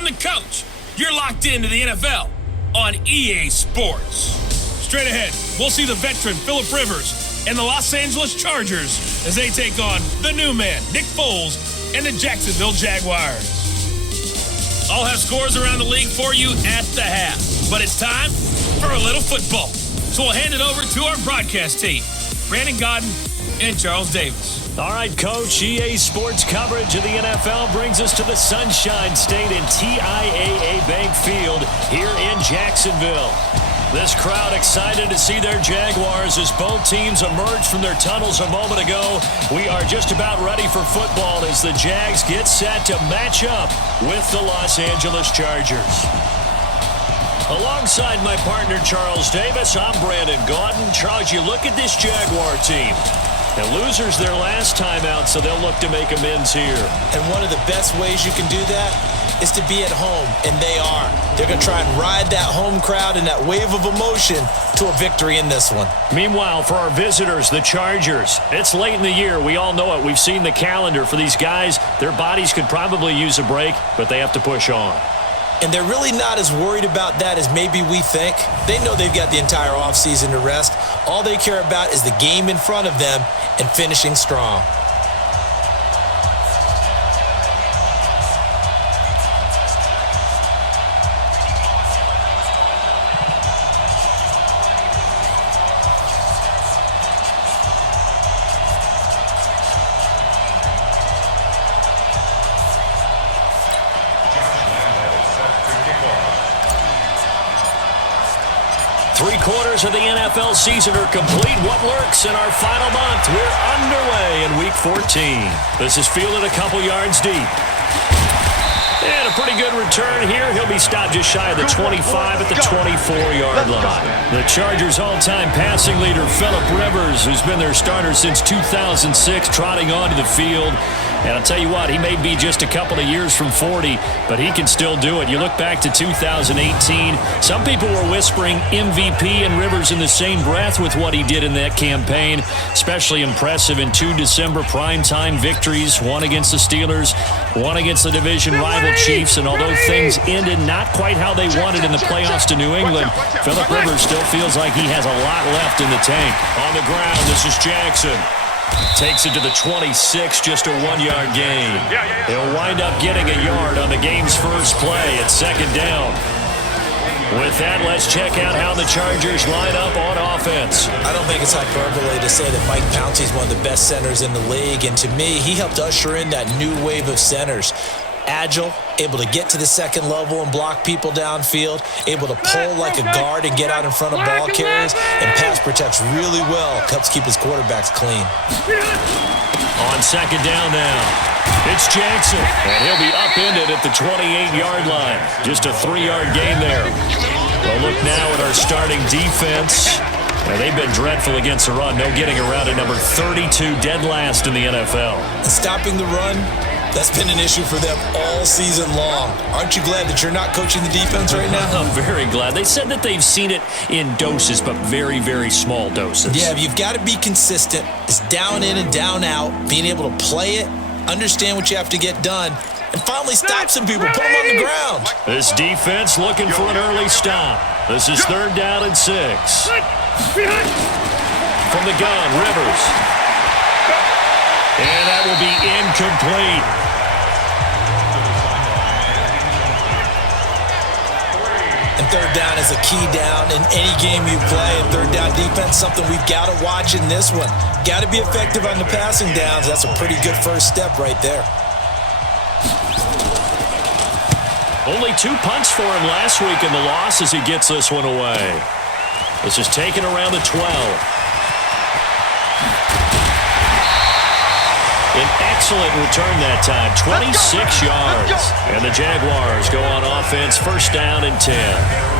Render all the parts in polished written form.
I'm the coach. You're locked into the NFL on EA Sports. Straight ahead, we'll see the veteran Phillip Rivers and the Los Angeles Chargers as they take on the new man, Nick Foles, and the Jacksonville Jaguars. I'll have scores around the league for you at the half, but it's time for a little football. So we'll hand it over to our broadcast team, Brandon Godden and Charles Davis. All right, Coach, EA Sports coverage of the NFL brings us to the Sunshine State in TIAA Bank Field here in Jacksonville. This crowd excited to see their Jaguars as both teams emerged from their tunnels a moment ago. We are just about ready for football as the Jags get set to match up with the Los Angeles Chargers. Alongside my partner, Charles Davis, I'm Brandon Gaudin. Charles, you look at this Jaguar team. And losers their last time out, so they'll look to make amends here. And one of the best ways you can do that is to be at home, and they are. They're going to try and ride that home crowd and that wave of emotion to a victory in this one. Meanwhile, for our visitors, the Chargers, it's late in the year. We all know it. We've seen the calendar for these guys. Their bodies could probably use a break, but they have to push on. And they're really not as worried about that as maybe we think. They know they've got the entire offseason to rest. All they care about is the game in front of them and finishing strong. Three-quarters of the NFL season are complete. What lurks in our final month? We're underway in Week 14. This is fielded a couple yards deep. And a pretty good return here. He'll be stopped just shy of the 25 at the 24-yard line. The Chargers' all-time passing leader, Phillip Rivers, who's been their starter since 2006, trotting onto the field. And I'll tell you what, he may be just a couple of years from 40, but he can still do it. You look back to 2018, some people were whispering MVP and Rivers in the same breath with what he did in that campaign. Especially impressive in 2 December primetime victories, one against the Steelers, one against the division rival Chiefs. And although things ended not quite how they wanted in the playoffs to New England, Phillip Rivers still feels like he has a lot left in the tank. On the ground, this is Jackson. Takes it to the 26, just a 1-yard gain. He'll wind up getting a yard on the game's first play at second down. With that, let's check out how the Chargers line up on offense. I don't think it's hyperbole to say that Mike Pouncey is one of the best centers in the league. And to me, he helped usher in that new wave of centers. Agile, able to get to the second level and block people downfield, able to pull like a guard and get out in front of ball carriers, and pass protects really well, helps keep his quarterbacks clean. On second down now, it's Jackson, and he'll be upended at the 28-yard line. Just a 3-yard gain there. We'll look now at our starting defense. Now, they've been dreadful against the run. No getting around at number 32, dead last in the NFL. And stopping the run, that's been an issue for them all season long. Aren't you glad that you're not coaching the defense right now? I'm very glad. They said that they've seen it in doses, but very, very small doses. Yeah, you've got to be consistent. It's down in and down out, being able to play it, understand what you have to get done, and finally stop some people, put them on the ground. This defense looking for an early stop. This is 3rd down and 6. From the gun, Rivers. And that will be incomplete. And 3rd down is a key down in any game you play. And 3rd down defense, something we've got to watch in this one. Got to be effective on the passing downs. That's a pretty good first step right there. Only 2 punts for him last week in the loss as he gets this one away. This is taken around the 12. An excellent return that time, 26 yards. And the Jaguars go on offense, 1st down and 10.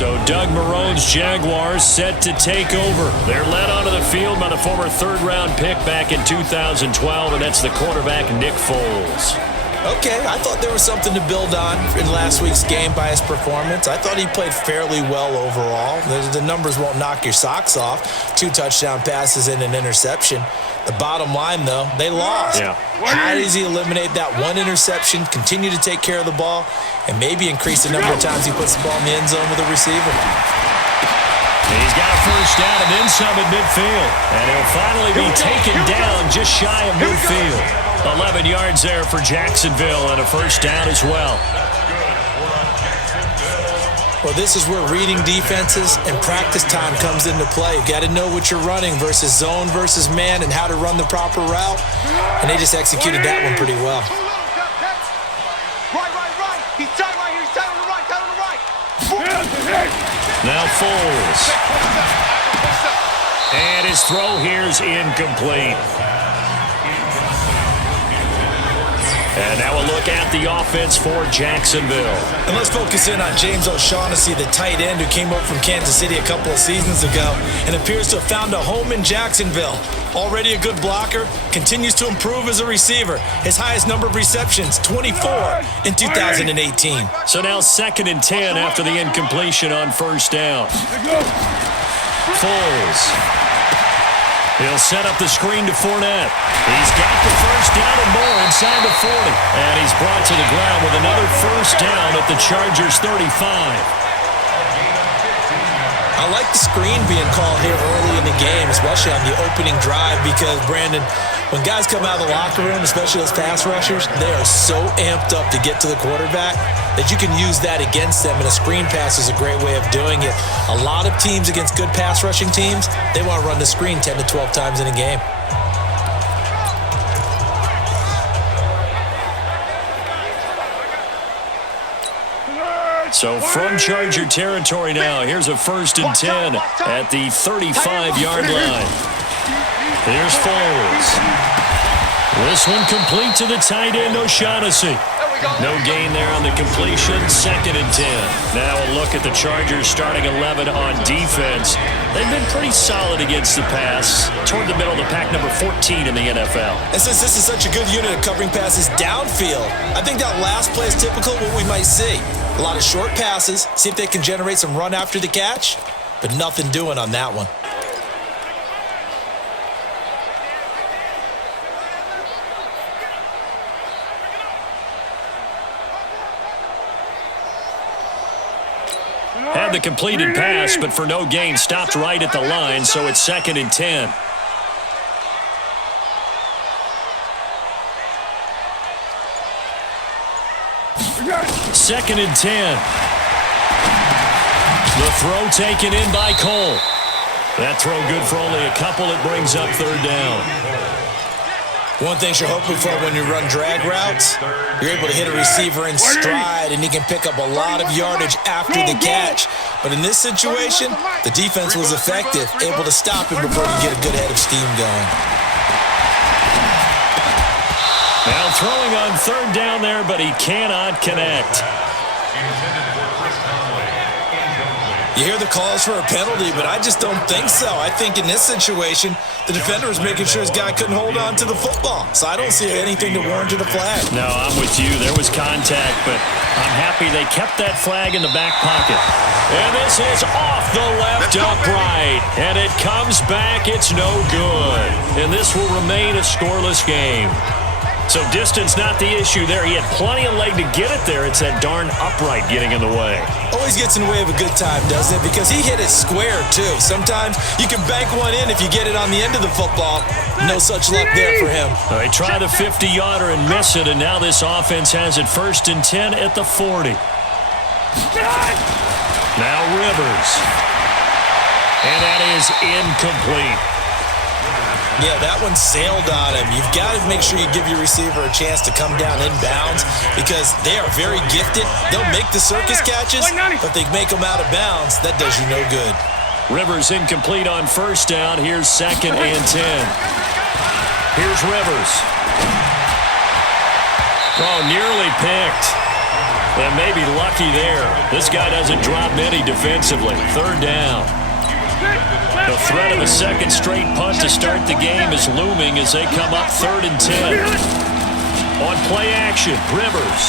So Doug Marrone's Jaguars set to take over. They're led onto the field by the former 3rd-round pick back in 2012, and that's the quarterback, Nick Foles. Okay, I thought there was something to build on in last week's game by his performance. I thought he played fairly well overall. The numbers won't knock your socks off. 2 touchdown passes and an interception. The bottom line, though, they lost. Yeah. How does he eliminate that 1 interception, continue to take care of the ball, and maybe increase the number of times he puts the ball in the end zone with a receiver? He's got a first down and then some at midfield. And he'll finally be taken down just shy of midfield. 11 yards there for Jacksonville and a first down as well. Well, this is where reading defenses and practice time comes into play. You've got to know what you're running versus zone versus man and how to run the proper route. And they just executed that one pretty well. Right. He's tight right here. He's tight on the right. Now Foles. And his throw here is incomplete. And now a look at the offense for Jacksonville. And let's focus in on James O'Shaughnessy, the tight end who came up from Kansas City a couple of seasons ago and appears to have found a home in Jacksonville. Already a good blocker, continues to improve as a receiver. His highest number of receptions, 24 in 2018. So now 2nd and 10 after the incompletion on first down. Foles. He'll set up the screen to Fournette. He's got the first down and more inside the 40. And he's brought to the ground with another first down at the Chargers' 35. I like the screen being called here early in the game, especially on the opening drive, because, Brandon, when guys come out of the locker room, especially those pass rushers, they are so amped up to get to the quarterback that you can use that against them, and a screen pass is a great way of doing it. A lot of teams against good pass rushing teams, they want to run the screen 10 to 12 times in a game. So from Charger territory now, here's a 1st and 10 at the 35-yard line. Here's Foles. This one complete to the tight end, O'Shaughnessy. No gain there on the completion, 2nd and 10. Now a look at the Chargers starting 11 on defense. They've been pretty solid against the pass, toward the middle of the pack, number 14 in the NFL. And since this is such a good unit of covering passes downfield, I think that last play is typical of what we might see. A lot of short passes, see if they can generate some run after the catch, but nothing doing on that one. Had the completed pass, but for no gain, stopped right at the line, so it's 2nd and 10. Second and 10. The throw taken in by Cole. That throw good for only a couple. It brings up 3rd down. One thing you're hoping for when you run drag routes, you're able to hit a receiver in stride and he can pick up a lot of yardage after the catch. But in this situation, the defense was effective, able to stop him before he get a good head of steam going. Now throwing on 3rd down there, but he cannot connect. You hear the calls for a penalty, but I just don't think so. I think in this situation, the defender was making sure his guy couldn't hold on to the football. So I don't see anything to warrant a flag. No, I'm with you. There was contact, but I'm happy they kept that flag in the back pocket. And this is off the left upright. And it comes back. It's no good. And this will remain a scoreless game. So distance not the issue there. He had plenty of leg to get it there. It's that darn upright getting in the way. Always gets in the way of a good time, doesn't it? Because he hit it square, too. Sometimes you can bank one in if you get it on the end of the football. No such luck there for him. They try the 50-yarder and miss it, and now this offense has it 1st and 10 at the 40. Now Rivers. And that is incomplete. Yeah, that one sailed on him. You've got to make sure you give your receiver a chance to come down inbounds because they are very gifted. They'll make the circus catches, but they make them out of bounds. That does you no good. Rivers incomplete on 1st down. Here's 2nd and 10. Here's Rivers. Oh, nearly picked. And maybe lucky there. This guy doesn't drop many defensively. 3rd down. The threat of a 2nd straight punt to start the game is looming as they come up 3rd and 10. On play action, Rivers.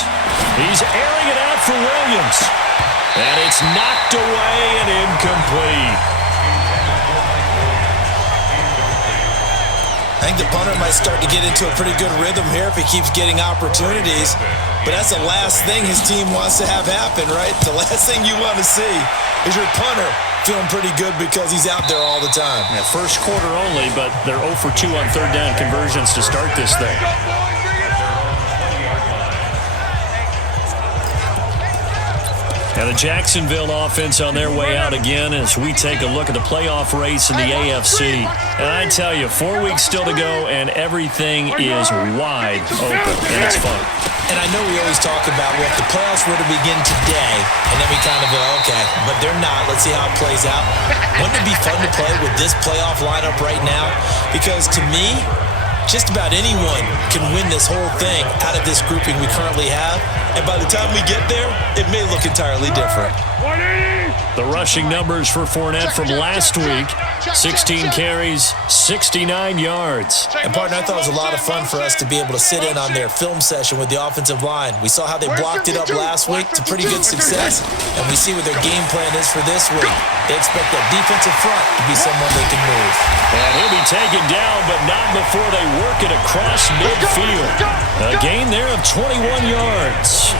He's airing it out for Williams. And it's knocked away and incomplete. I think the punter might start to get into a pretty good rhythm here if he keeps getting opportunities. But that's the last thing his team wants to have happen, right? The last thing you want to see is your punter feeling pretty good because he's out there all the time. Yeah, first quarter only, but they're 0 for 2 on third down conversions to start this thing. And the Jacksonville offense on their way out again as we take a look at the playoff race in the AFC. And I tell you, 4 weeks still to go, and everything is wide open, and it's fun. And I know we always talk about, well, if the playoffs were to begin today, and then we kind of go, okay, but they're not. Let's see how it plays out. Wouldn't it be fun to play with this playoff lineup right now? Because to me, just about anyone can win this whole thing out of this grouping we currently have. And by the time we get there, it may look entirely different. The rushing numbers for Fournette from last week, 16 carries, 69 yards. And, partner, I thought it was a lot of fun for us to be able to sit in on their film session with the offensive line. We saw how they blocked it up last week to pretty good success, and we see what their game plan is for this week. They expect that defensive front to be someone they can move. And he'll be taken down, but not before they work it across midfield. A gain there of 21 yards.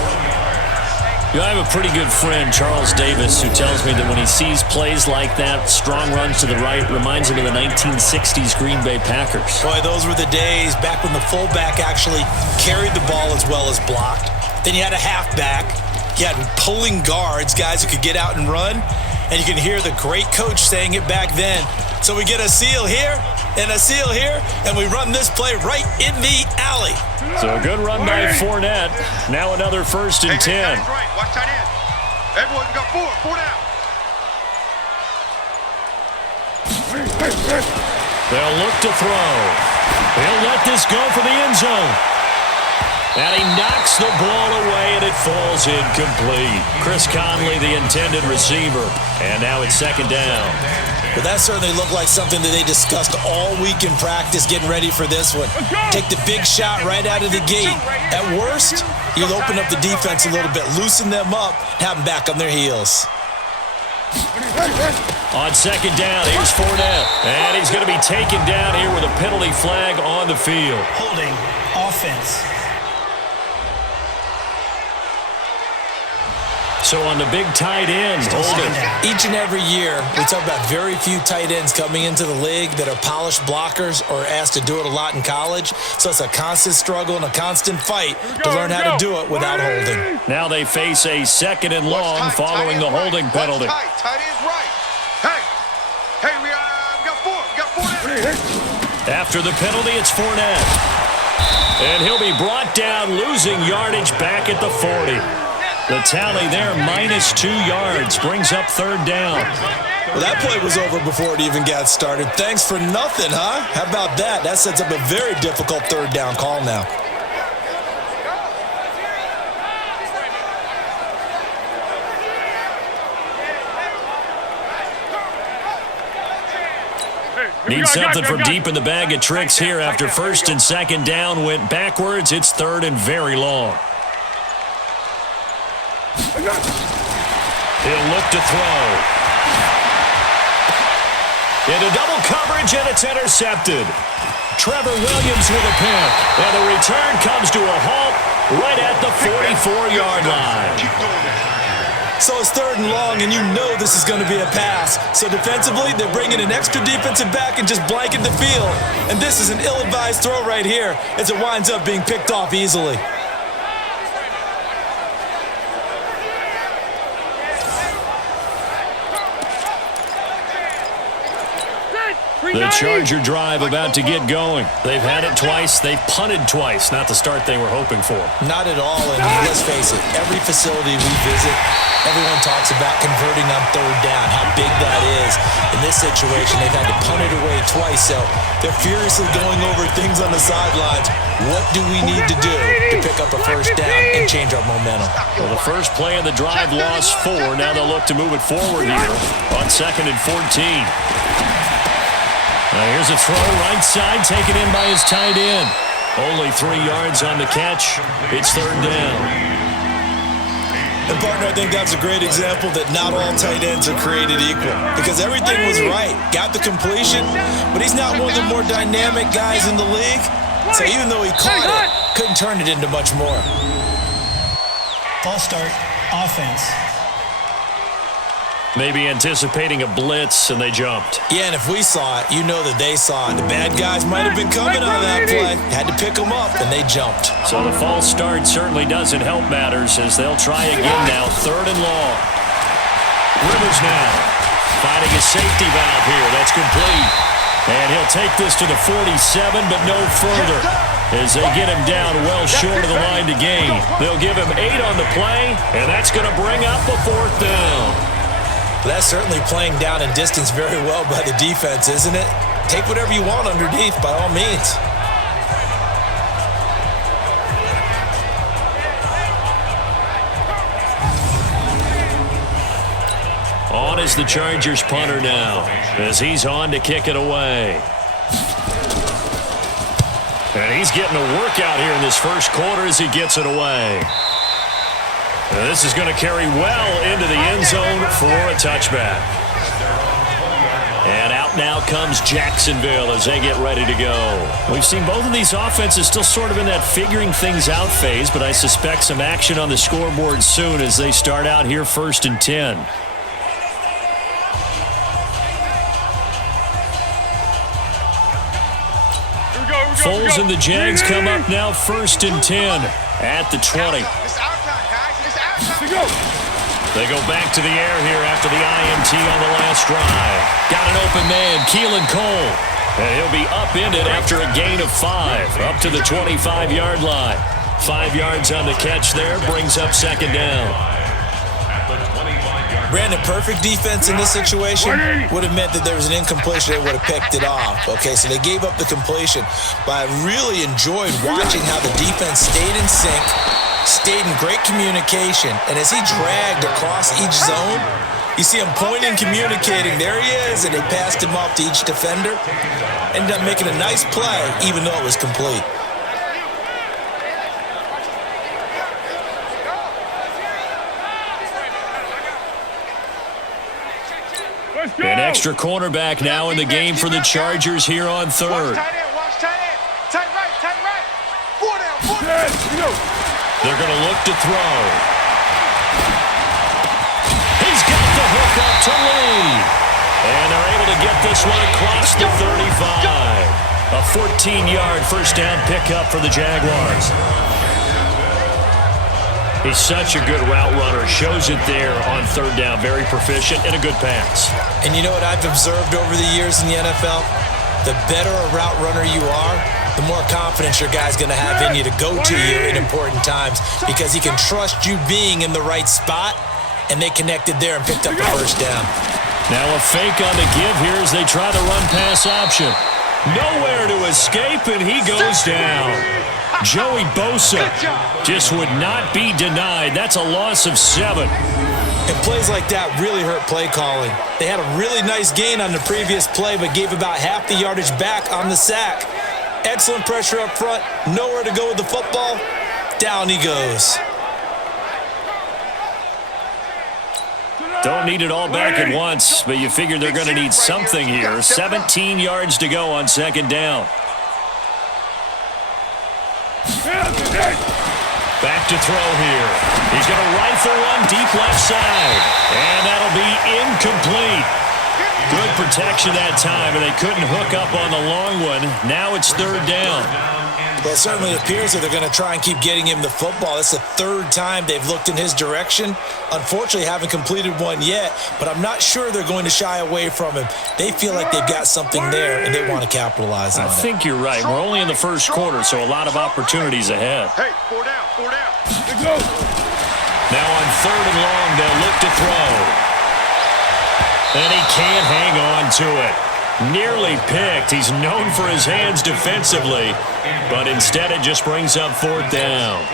I have a pretty good friend, Charles Davis, who tells me that when he sees plays like that, strong runs to the right, reminds him of the 1960s Green Bay Packers. Boy, those were the days back when the fullback actually carried the ball as well as blocked. Then you had a halfback. You had pulling guards, guys who could get out and run. And you can hear the great coach saying it back then. So we get a seal here and a seal here, and we run this play right in the alley. So a good run by Fournette. Now another 1st and 10. Watch tight end. Everyone got four down. They'll look to throw. He'll let this go for the end zone. And he knocks the ball away, and it falls incomplete. Chris Conley, the intended receiver. And now it's 2nd down. But that certainly looked like something that they discussed all week in practice, getting ready for this one. Take the big shot right out of the gate. At worst, you'll open up the defense a little bit, loosen them up, have them back on their heels. On 2nd down, here's Fournette. And he's going to be taken down here with a penalty flag on the field. Holding offense. So on the big tight end, holding. Each and every year, we talk about very few tight ends coming into the league that are polished blockers or asked to do it a lot in college. So it's a constant struggle and a constant fight to learn how to do it without holding. Now they face a 2nd and long following the holding penalty. Tight end's right. Hey, we got four down. After the penalty, it's Fournette. And he'll be brought down, losing yardage back at the 40. The tally there, -2 yards, brings up 3rd down. Well, that play was over before it even got started. Thanks for nothing, huh? How about that? That sets up a very difficult 3rd down call now. Need something from deep in the bag of tricks here after 1st and 2nd down went backwards. It's 3rd and very long. He'll look to throw. Into double coverage, and it's intercepted. Trevor Williams with a pick. And the return comes to a halt right at the 44-yard line. So it's 3rd and long, and you know this is going to be a pass. So defensively, they're bringing an extra defensive back and just blanket the field. And this is an ill-advised throw right here as it winds up being picked off easily. The Charger drive about to get going. They've had it twice. They've punted twice. Not the start they were hoping for. Not at all. And let's face it, every facility we visit, everyone talks about converting on 3rd down, how big that is. In this situation, they've had to punt it away twice. So they're furiously going over things on the sidelines. What do we need to do to pick up a 1st down and change our momentum? Well, the first play of the drive lost 4. Now they'll look to move it forward here on 2nd and 14. Here's a throw right side, taken in by his tight end. Only 3 yards on the catch. It's third down. And, partner, I think that's a great example that not all tight ends are created equal because everything was right. Got the completion, but he's not one of the more dynamic guys in the league. So even though he caught it, couldn't turn it into much more. False start, offense. Maybe anticipating a blitz, and they jumped. Yeah, and if we saw it, you know that they saw it. The bad guys might have been coming on that play. Had to pick them up, and they jumped. So the false start certainly doesn't help matters as they'll try again now. Third and long. Rivers now finding a safety valve here. That's complete. And he'll take this to the 47, but no further as they get him down well short of the line to gain. They'll give him 8 on the play, and that's going to bring up a 4th down. That's certainly playing down and distance very well by the defense, isn't it? Take whatever you want underneath, by all means. On is the Chargers punter now as he's on to kick it away. And he's getting a workout here in this first quarter as he gets it away. And this is going to carry well into the end zone for a touchback. And out now comes Jacksonville as they get ready to go. We've seen both of these offenses still sort of in that figuring things out phase, but I suspect some action on the scoreboard soon as they start out here 1st and 10. Foles and the Jags come up now 1st and 10 at the 20. They go back to the air here after the INT on the last drive. Got an open man, Keelan Cole. And he'll be upended after a gain of 5, up to the 25-yard line. 5 yards on the catch there, brings up 2nd down. Brandon, perfect defense in this situation would have meant that there was an incompletion. They would have picked it off. Okay, so they gave up the completion. But I really enjoyed watching how the defense stayed in sync, stayed in great communication, and as he dragged across each zone, you see him pointing, communicating. There he is, and they passed him off to each defender. Ended up making a nice play, even though it was complete. An extra cornerback now in the game for the Chargers here on 3rd. They're going to look to throw. He's got the hook up to Lee. And they're able to get this one across the 35. A 14-yard first down pickup for the Jaguars. He's such a good route runner. Shows it there on 3rd down. Very proficient and a good pass. And you know what I've observed over the years in the NFL? The better a route runner you are, the more confidence your guy's going to have in you to go to you in important times because he can trust you being in the right spot, and they connected there and picked up the first down. Now a fake on the give here as they try the run-pass option. Nowhere to escape, and he goes down. Joey Bosa just would not be denied. That's a loss of 7. And plays like that really hurt play calling. They had a really nice gain on the previous play, but gave about half the yardage back on the sack. Excellent pressure up front. Nowhere to go with the football. Down he goes. Don't need it all back at once, but you figure they're going to need something here. 17 yards to go on 2nd down. Back to throw here. He's going to rifle one deep left side. And that'll be incomplete. Good protection that time, and they couldn't hook up on the long one. Now it's 3rd down. Well, it certainly appears that they're going to try and keep getting him the football. That's the 3rd time they've looked in his direction. Unfortunately, haven't completed one yet, but I'm not sure they're going to shy away from him. They feel like they've got something there, and they want to capitalize on it. I think you're right. We're only in the first quarter, so a lot of opportunities ahead. Hey, 4 down, 4 down. Let's go. Now on 3rd and long, they'll look to throw. And he can't hang on to it. Nearly picked. He's known for his hands defensively, but instead it just brings up 4th down.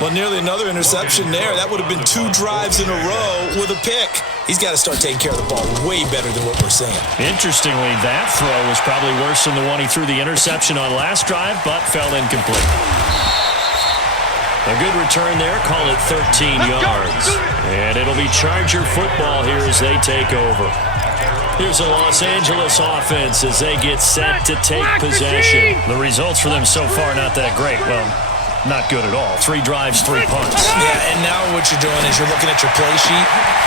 Well, nearly another interception there. That would have been 2 drives in a row with a pick. he's got to start taking care of the ball way better than what we're seeing. Interestingly, that throw was probably worse than the one he threw the interception on last drive, but fell incomplete. A good return there. Call it 13 yards. And it'll be Charger football here as they take over. Here's a Los Angeles offense as they get set to take possession. The results for them so far not that great. Well, not good at all. 3 drives, 3 punts. Yeah, and now what you're doing is you're looking at your play sheet,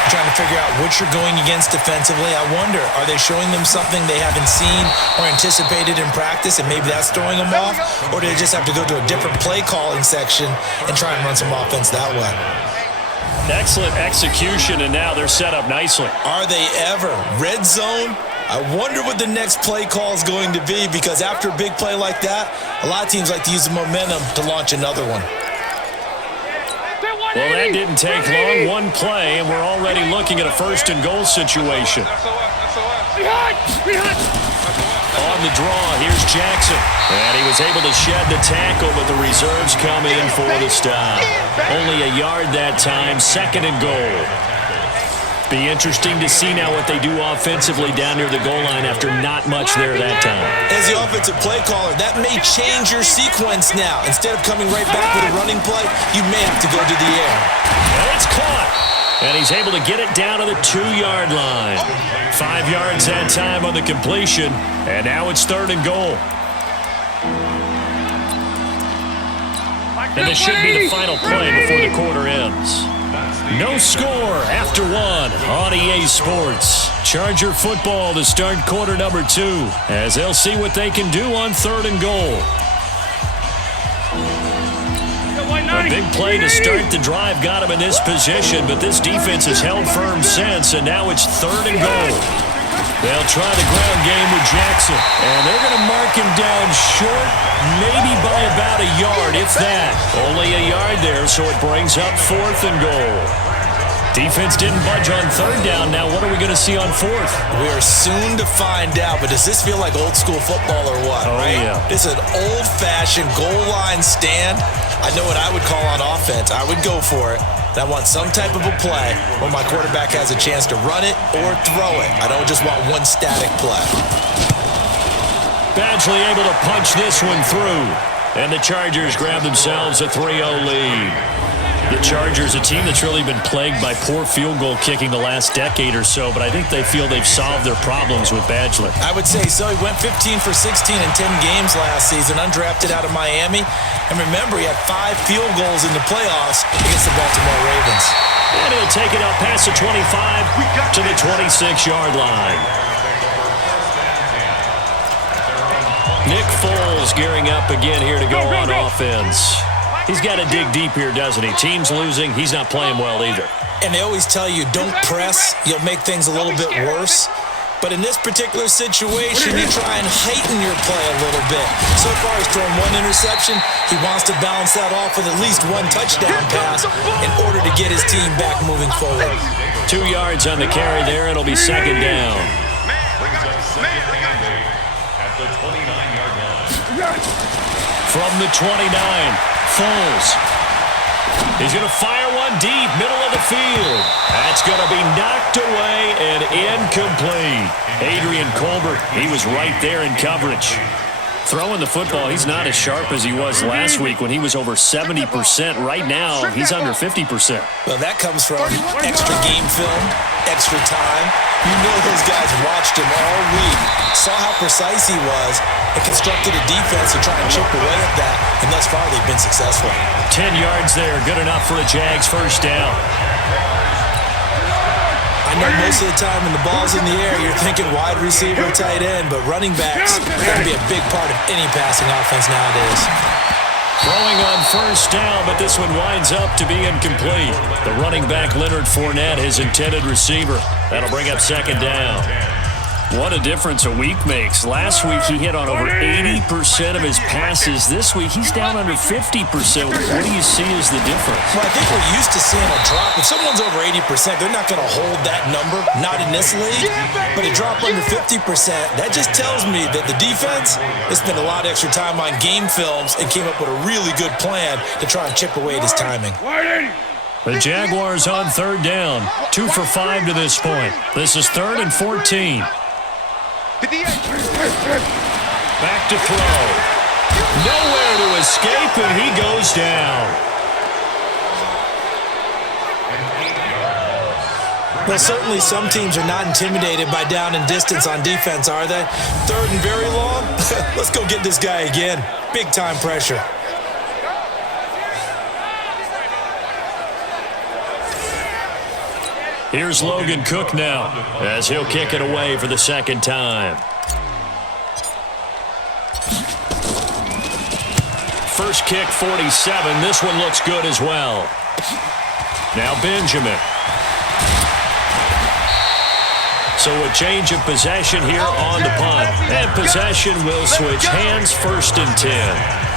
trying to figure out what you're going against defensively. I wonder, are they showing them something they haven't seen or anticipated in practice, and maybe that's throwing them off? Or do they just have to go to a different play calling section and try and run some offense that way? Excellent execution, and now they're set up nicely. Are they ever? Red zone? I wonder what the next play call is going to be, because after a big play like that, a lot of teams like to use the momentum to launch another one. Well, that didn't take long. One play, and we're already looking at a 1st and goal situation. On the draw, here's Jackson. And he was able to shed the tackle, but the reserves come in for the stop. Only a yard that time, 2nd and goal. Be interesting to see now what they do offensively down near the goal line after not much there that time. As the offensive play caller, that may change your sequence now. Instead of coming right back with a running play, you may have to go to the air. And it's caught. And he's able to get it down to the 2-yard line. 5 yards that time on the completion. And now it's 3rd and goal. And this should be the final play before the quarter ends. No score after 1 on EA Sports. Charger football to start quarter number 2 as they'll see what they can do on 3rd and goal. A big play to start the drive got him in this position, but this defense has held firm since, and now it's 3rd and goal. They'll try the ground game with Jackson, and they're going to mark him down short, maybe by about a yard, if that. Only a yard there, so it brings up 4th and goal. Defense didn't budge on 3rd down. Now what are we going to see on 4th? We are soon to find out, but does this feel like old school football or what, right? Yeah. This is an old-fashioned goal line stand. I know what I would call on offense. I would go for it. I want some type of a play where my quarterback has a chance to run it or throw it. I don't just want one static play. Badgley able to punch this one through. And the Chargers grab themselves a 3-0 lead. The Chargers, a team that's really been plagued by poor field goal kicking the last decade or so, but I think they feel they've solved their problems with Badgley. I would say so. He went 15 for 16 in 10 games last season, undrafted out of Miami. And remember, he had 5 field goals in the playoffs against the Baltimore Ravens. And he'll take it up past the 25 to the 26-yard line. Nick Foles gearing up again here to go on offense. He's got to dig deep here, doesn't he? Team's losing. He's not playing well either. And they always tell you, don't press. You'll make things a little bit worse. But in this particular situation, you try and heighten your play a little bit. So far, he's thrown 1 interception. He wants to balance that off with at least 1 touchdown pass in order to get his team back moving forward. 2 yards on the carry there. It'll be 2nd down. At the 29-yard line. From the 29, Foles. He's going to fire one deep, middle of the field. That's going to be knocked away and incomplete. Adrian Colbert, he was right there in coverage. Throwing the football, he's not as sharp as he was last week when he was over 70%. Right now, he's under 50%. Well, that comes from extra game film, extra time. You know those guys watched him all week, saw how precise he was, and constructed a defense to try and chip away at that, and thus far they've been successful. 10 yards there, good enough for a Jags 1st down. I know most of the time when the ball's in the air, you're thinking wide receiver, tight end, but running backs got to be a big part of any passing offense nowadays. Throwing on 1st down, but this one winds up to be incomplete. The running back, Leonard Fournette, his intended receiver. That'll bring up 2nd down. What a difference a week makes. Last week, he hit on over 80% of his passes. This week, he's down under 50%. What do you see as the difference? Well, I think we're used to seeing a drop. If someone's over 80%, they're not going to hold that number, not in this league. But a drop under 50%, that just tells me that the defense has spent a lot of extra time on game films and came up with a really good plan to try and chip away at his timing. The Jaguars on third down. 2 for 5 to this point. This is 3rd and 14. Back to throw. Nowhere to escape, and he goes down. Well, certainly some teams are not intimidated by down and distance on defense, are they? 3rd and very long? Let's go get this guy again. Big time pressure. Here's Logan Cook now as he'll kick it away for the second time. First kick, 47. This one looks good as well. Now Benjamin. So a change of possession here on the punt. And possession will switch hands, 1st and 10.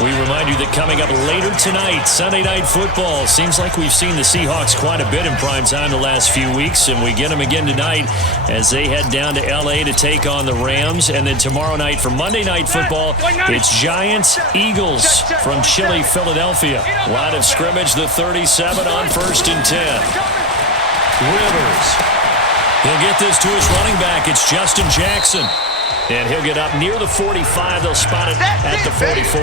We remind you that coming up later tonight, Sunday Night Football. Seems like we've seen the Seahawks quite a bit in prime time the last few weeks, and we get them again tonight as they head down to L.A. to take on the Rams. And then tomorrow night for Monday Night Football, it's Giants-Eagles from Chile, Philadelphia. Line of scrimmage, the 37 on 1st and 10. Rivers. He'll get this to his running back. It's Justin Jackson. And he'll get up near the 45. They'll spot it at the 44.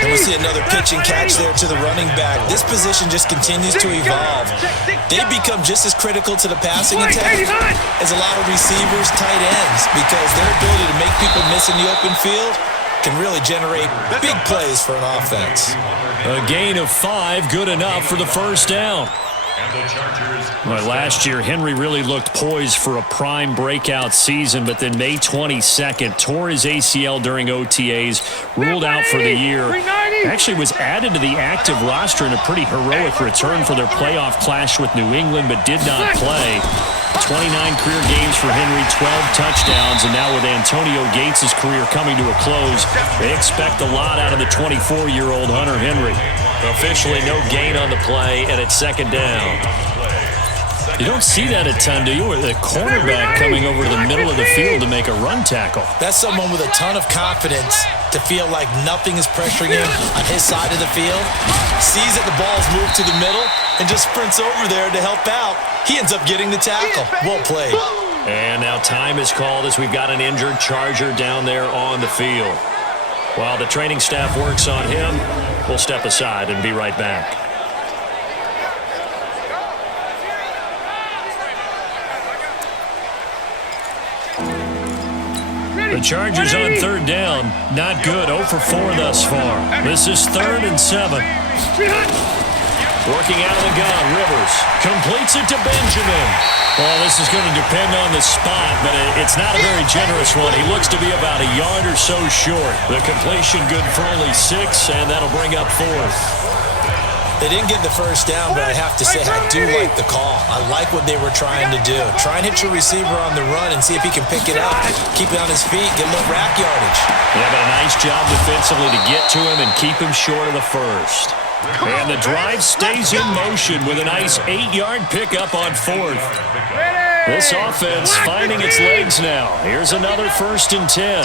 And we see another pitch and catch there to the running back. This position just continues to evolve. They become just as critical to the passing attack as a lot of receivers, tight ends, because their ability to make people miss in the open field can really generate big plays for an offense. A gain of 5, good enough for the first down. Well, last year, Henry really looked poised for a prime breakout season, but then May 22nd, tore his ACL during OTAs, ruled out for the year. Actually was added to the active roster in a pretty heroic return for their playoff clash with New England, but did not play. 29 career games for Henry, 12 touchdowns, and now with Antonio Gates' career coming to a close, they expect a lot out of the 24-year-old Hunter Henry. Officially no gain on the play, and it's second down. You don't see that a ton, do you? With a cornerback coming over to the middle of the field to make a run tackle. That's someone with a ton of confidence to feel like nothing is pressuring him on his side of the field. Sees that the ball's moved to the middle and just sprints over there to help out. He ends up getting the tackle. Well played. And now time is called as we've got an injured Charger down there on the field. While the training staff works on him, we'll step aside and be right back. The Chargers on third down. Not good. 0 for 4 thus far. This is 3rd and 7. Working out of the gun. Rivers completes it to Benjamin. Well, this is going to depend on the spot, but it's not a very generous one. He looks to be about a yard or so short. The completion good for only 6, and that'll bring up 4th. They didn't get the first down, but I have to say I do like the call. I like what they were trying to do. Try and hit your receiver on the run and see if he can pick it up. Keep it on his feet, get a little rack yardage. Yeah, but a nice job defensively to get to him and keep him short of the first. And the drive stays in motion with a nice 8-yard pickup on 4th. This offense finding its legs now. Here's another 1st and 10.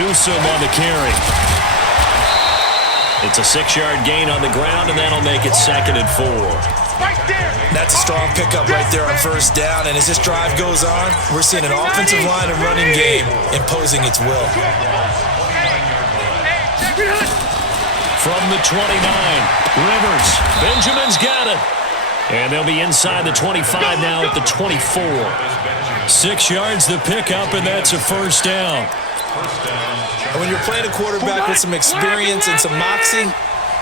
Newsome on the carry. It's a 6-yard gain on the ground, and that'll make it 2nd and 4. That's a strong pickup right there on first down, and as this drive goes on, we're seeing an offensive line and running game imposing its will. From the 29, Rivers. Benjamin's got it. And they'll be inside the 25 now at the 24. 6 yards the pickup, and that's a first down. And when you're playing a quarterback with some experience and some moxie,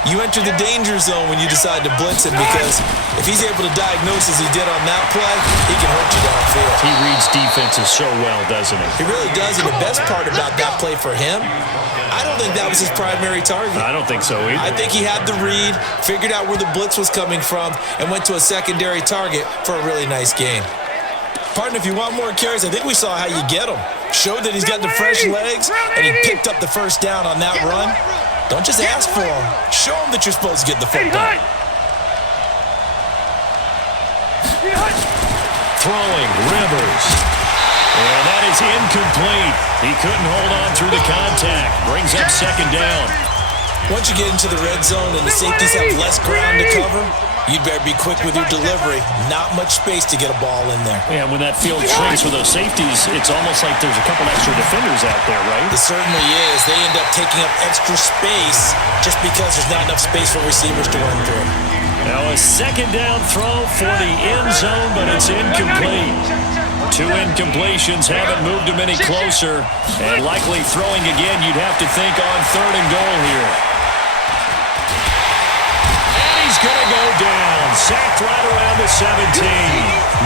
you enter the danger zone when you decide to blitz him, because if he's able to diagnose as he did on that play, he can hurt you downfield. He reads defenses so well, doesn't he? He really does, and the best part about that play for him, I don't think that was his primary target. I don't think so either. I think he had the read, figured out where the blitz was coming from, and went to a secondary target for a really nice gain. Partner, if you want more carries, I think we saw how you get him. Showed that he's got the fresh legs, and he picked up the first down on that run. Don't just ask for him. Show him that you're supposed to get the football. Throwing, Rivers. And that is incomplete. He couldn't hold on through the contact. Brings up second down. Once you get into the red zone and the safeties have less ground to cover, you'd better be quick with your delivery. Not much space to get a ball in there. Yeah, when that field shrinks with those safeties, it's almost like there's a couple extra defenders out there, right? It certainly is. They end up taking up extra space just because there's not enough space for receivers to run through. Now a second down throw for the end zone, but it's incomplete. 2 incompletions haven't moved him any closer. And likely throwing again, you'd have to think on 3rd and goal here. He's going to go down. Sacked right around the 17.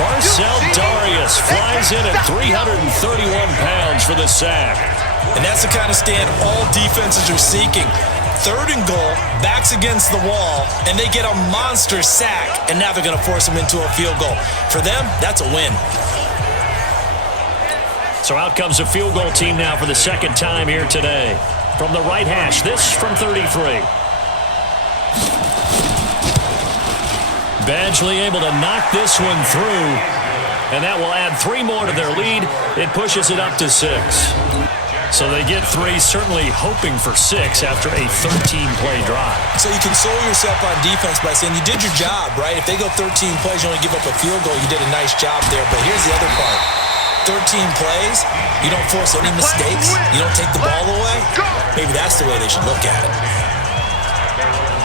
Marcel Darius flies in at 331 pounds for the sack. And that's the kind of stand all defenses are seeking. 3rd and goal, backs against the wall, and they get a monster sack, and now they're going to force them into a field goal. For them, that's a win. So out comes a field goal team now for the second time here today. From the right hash, this from 33. Badgley able to knock this one through, and that will add 3 more to their lead. It pushes it up to 6. So they get 3, certainly hoping for 6 after a 13-play drive. So you console yourself on defense by saying you did your job, right? If they go 13 plays, you only give up a field goal, you did a nice job there. But here's the other part. 13 plays, you don't force any mistakes, you don't take the ball away. Maybe that's the way they should look at it.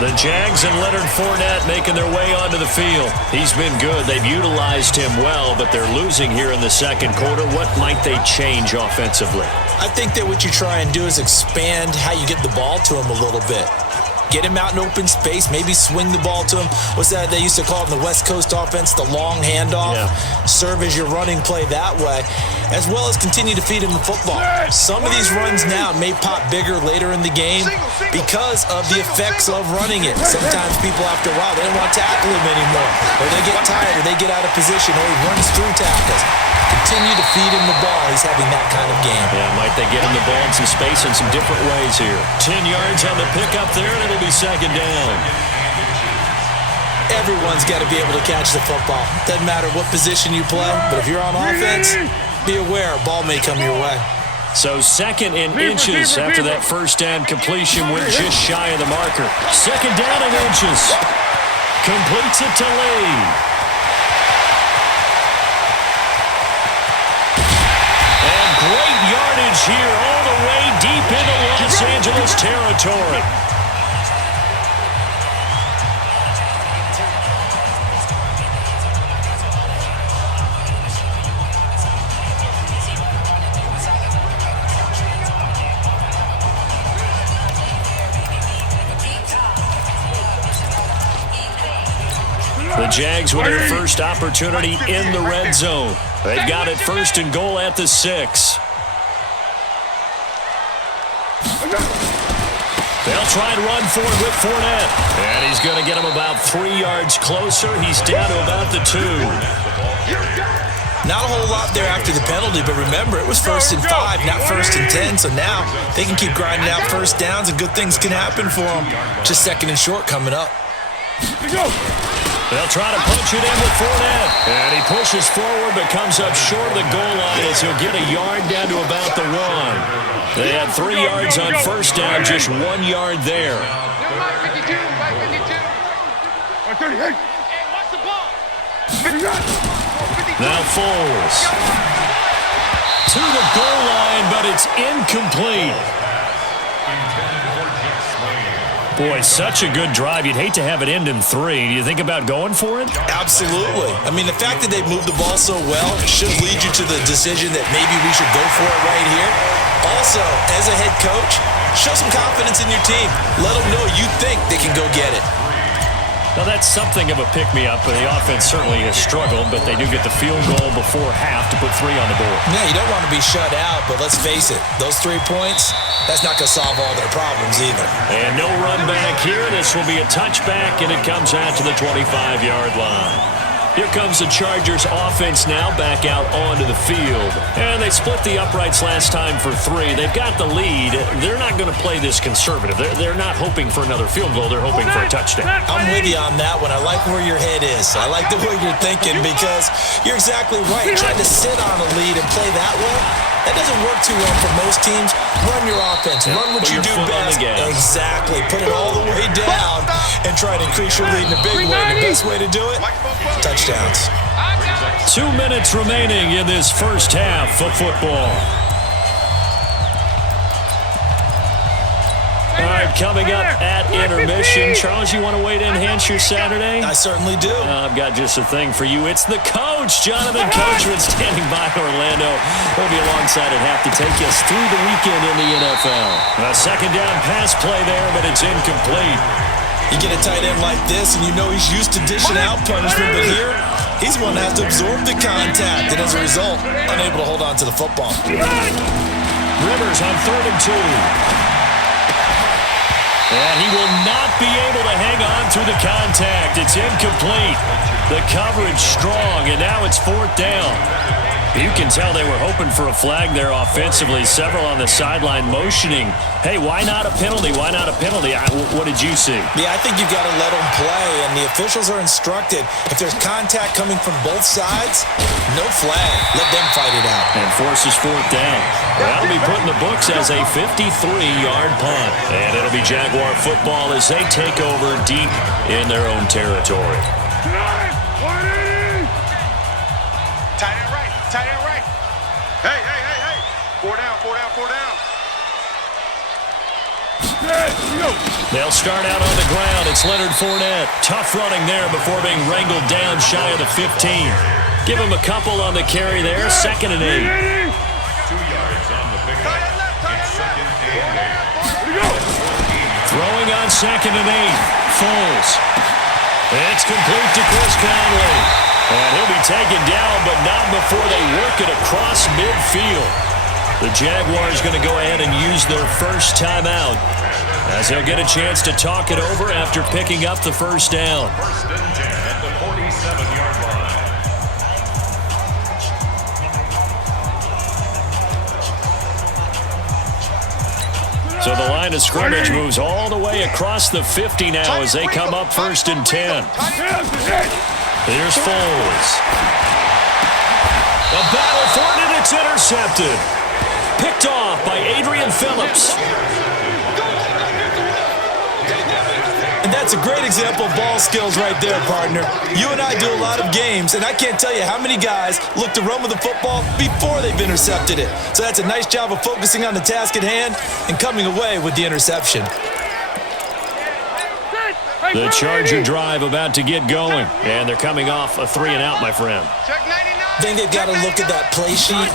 The Jags and Leonard Fournette making their way onto the field. He's been good. They've utilized him well, but they're losing here in the second quarter. What might they change offensively? I think that what you try and do is expand how you get the ball to him a little bit. Get him out in open space, maybe swing the ball to him. What's that they used to call it in the West Coast offense, the long handoff? Yeah. Serve as your running play that way, as well as continue to feed him the football. Some of these runs now may pop bigger later in the game because of the effects of running it. Sometimes people, after a while, they don't want to tackle him anymore, or they get tired, or they get out of position, or he runs through tackles. Continue to feed him the ball. He's having that kind of game. Yeah, might they get him the ball in some space in some different ways here. 10 yards on the pickup there, and it'll be second down. Everyone's got to be able to catch the football. Doesn't matter what position you play, but if you're on offense, be aware a ball may come your way. So 2nd and inches after that first down completion. We're just shy of the marker. 2nd down and inches. Completes it to Lee. Great yardage here all the way deep into Los Angeles territory. The Jags with their first opportunity in the red zone. They've got it 1st and goal at the 6. They'll try and run for it with Fournette. And he's going to get him about 3 yards closer. He's down to about the 2. Not a whole lot there after the penalty, but remember, it was 1st and 5, not 1st and 10. So now they can keep grinding out first downs, and good things can happen for them. Just 2nd and short coming up. They'll try to punch it in with Fournette. And he pushes forward but comes up short of the goal line as he'll get a yard down to about the 1. They had 3 yards on first down, just 1 yard there. Now Foles. To the goal line, but it's incomplete. Boy, such a good drive. You'd hate to have it end in 3. Do you think about going for it? Absolutely. I mean, the fact that they moved the ball so well should lead you to the decision that maybe we should go for it right here. Also, as a head coach, show some confidence in your team. Let them know you think they can go get it. Now, that's something of a pick-me-up, but the offense certainly has struggled, but they do get the field goal before half to put 3 on the board. Yeah, you don't want to be shut out, but let's face it, those 3 points, that's not going to solve all their problems either. And no run back here. This will be a touchback, and it comes out to the 25-yard line. Here comes the Chargers offense now back out onto the field. And they split the uprights last time for 3. They've got the lead. They're not going to play this conservative. They're not hoping for another field goal. They're hoping for a touchdown. I'm with you on that one. I like where your head is. I like the way you're thinking because you're exactly right. Trying to sit on a lead and play that way, that doesn't work too well for most teams. Run your offense. Run what you do best. Exactly. Put it all the way down and try to increase your lead in a big way. The best way to do it, touchdowns. 2 minutes remaining in this first half of football. All right, coming up at intermission. Charles, you want to wait to enhance your Saturday? I certainly do. I've got just a thing for you. It's the coach, Jonathan Coachman, standing by Orlando. He'll be alongside at half to take us through the weekend in the NFL. A second down pass play there, but it's incomplete. You get a tight end like this, and you know he's used to dishing out punishment, but here, he's one that has to absorb the contact, and as a result, unable to hold on to the football. Rivers on 3rd and 2. And he will not be able to hang on through the contact. It's incomplete. The coverage strong, and now it's 4th down. You can tell they were hoping for a flag there offensively. Several on the sideline motioning. Hey, why not a penalty? Why not a penalty? What did you see? Yeah, I think you've got to let them play, and the officials are instructed. If there's contact coming from both sides, no flag. Let them fight it out. And forces 4th down. That'll be put in the books as a 53-yard punt. And it'll be Jaguar football as they take over deep in their own territory. Tight end right. Tight end right. Hey. 4 down. They'll start out on the ground. It's Leonard Fournette. Tough running there before being wrangled down shy of the 15. Give him a couple on the carry there. 2nd and 8. 2 yards on the pickup. It's 2nd and 8. Throwing on 2nd and 8. Foles. It's complete to Chris Conley. And he'll be taken down, but not before they work it across midfield. The Jaguars going to go ahead and use their first timeout as they'll get a chance to talk it over after picking up the first down. 1st and 10 at the 47-yard line. So the line of scrimmage moves all the way across the 50 now as they come up 1st and 10. Here's Foles. A battle for it, and it's intercepted. Picked off by Adrian Phillips. And that's a great example of ball skills right there, partner. You and I do a lot of games, and I can't tell you how many guys look to run with the football before they've intercepted it. So that's a nice job of focusing on the task at hand and coming away with the interception. The Charger drive about to get going, and they're coming off a 3-and-out, my friend. I think they've got to look at that play sheet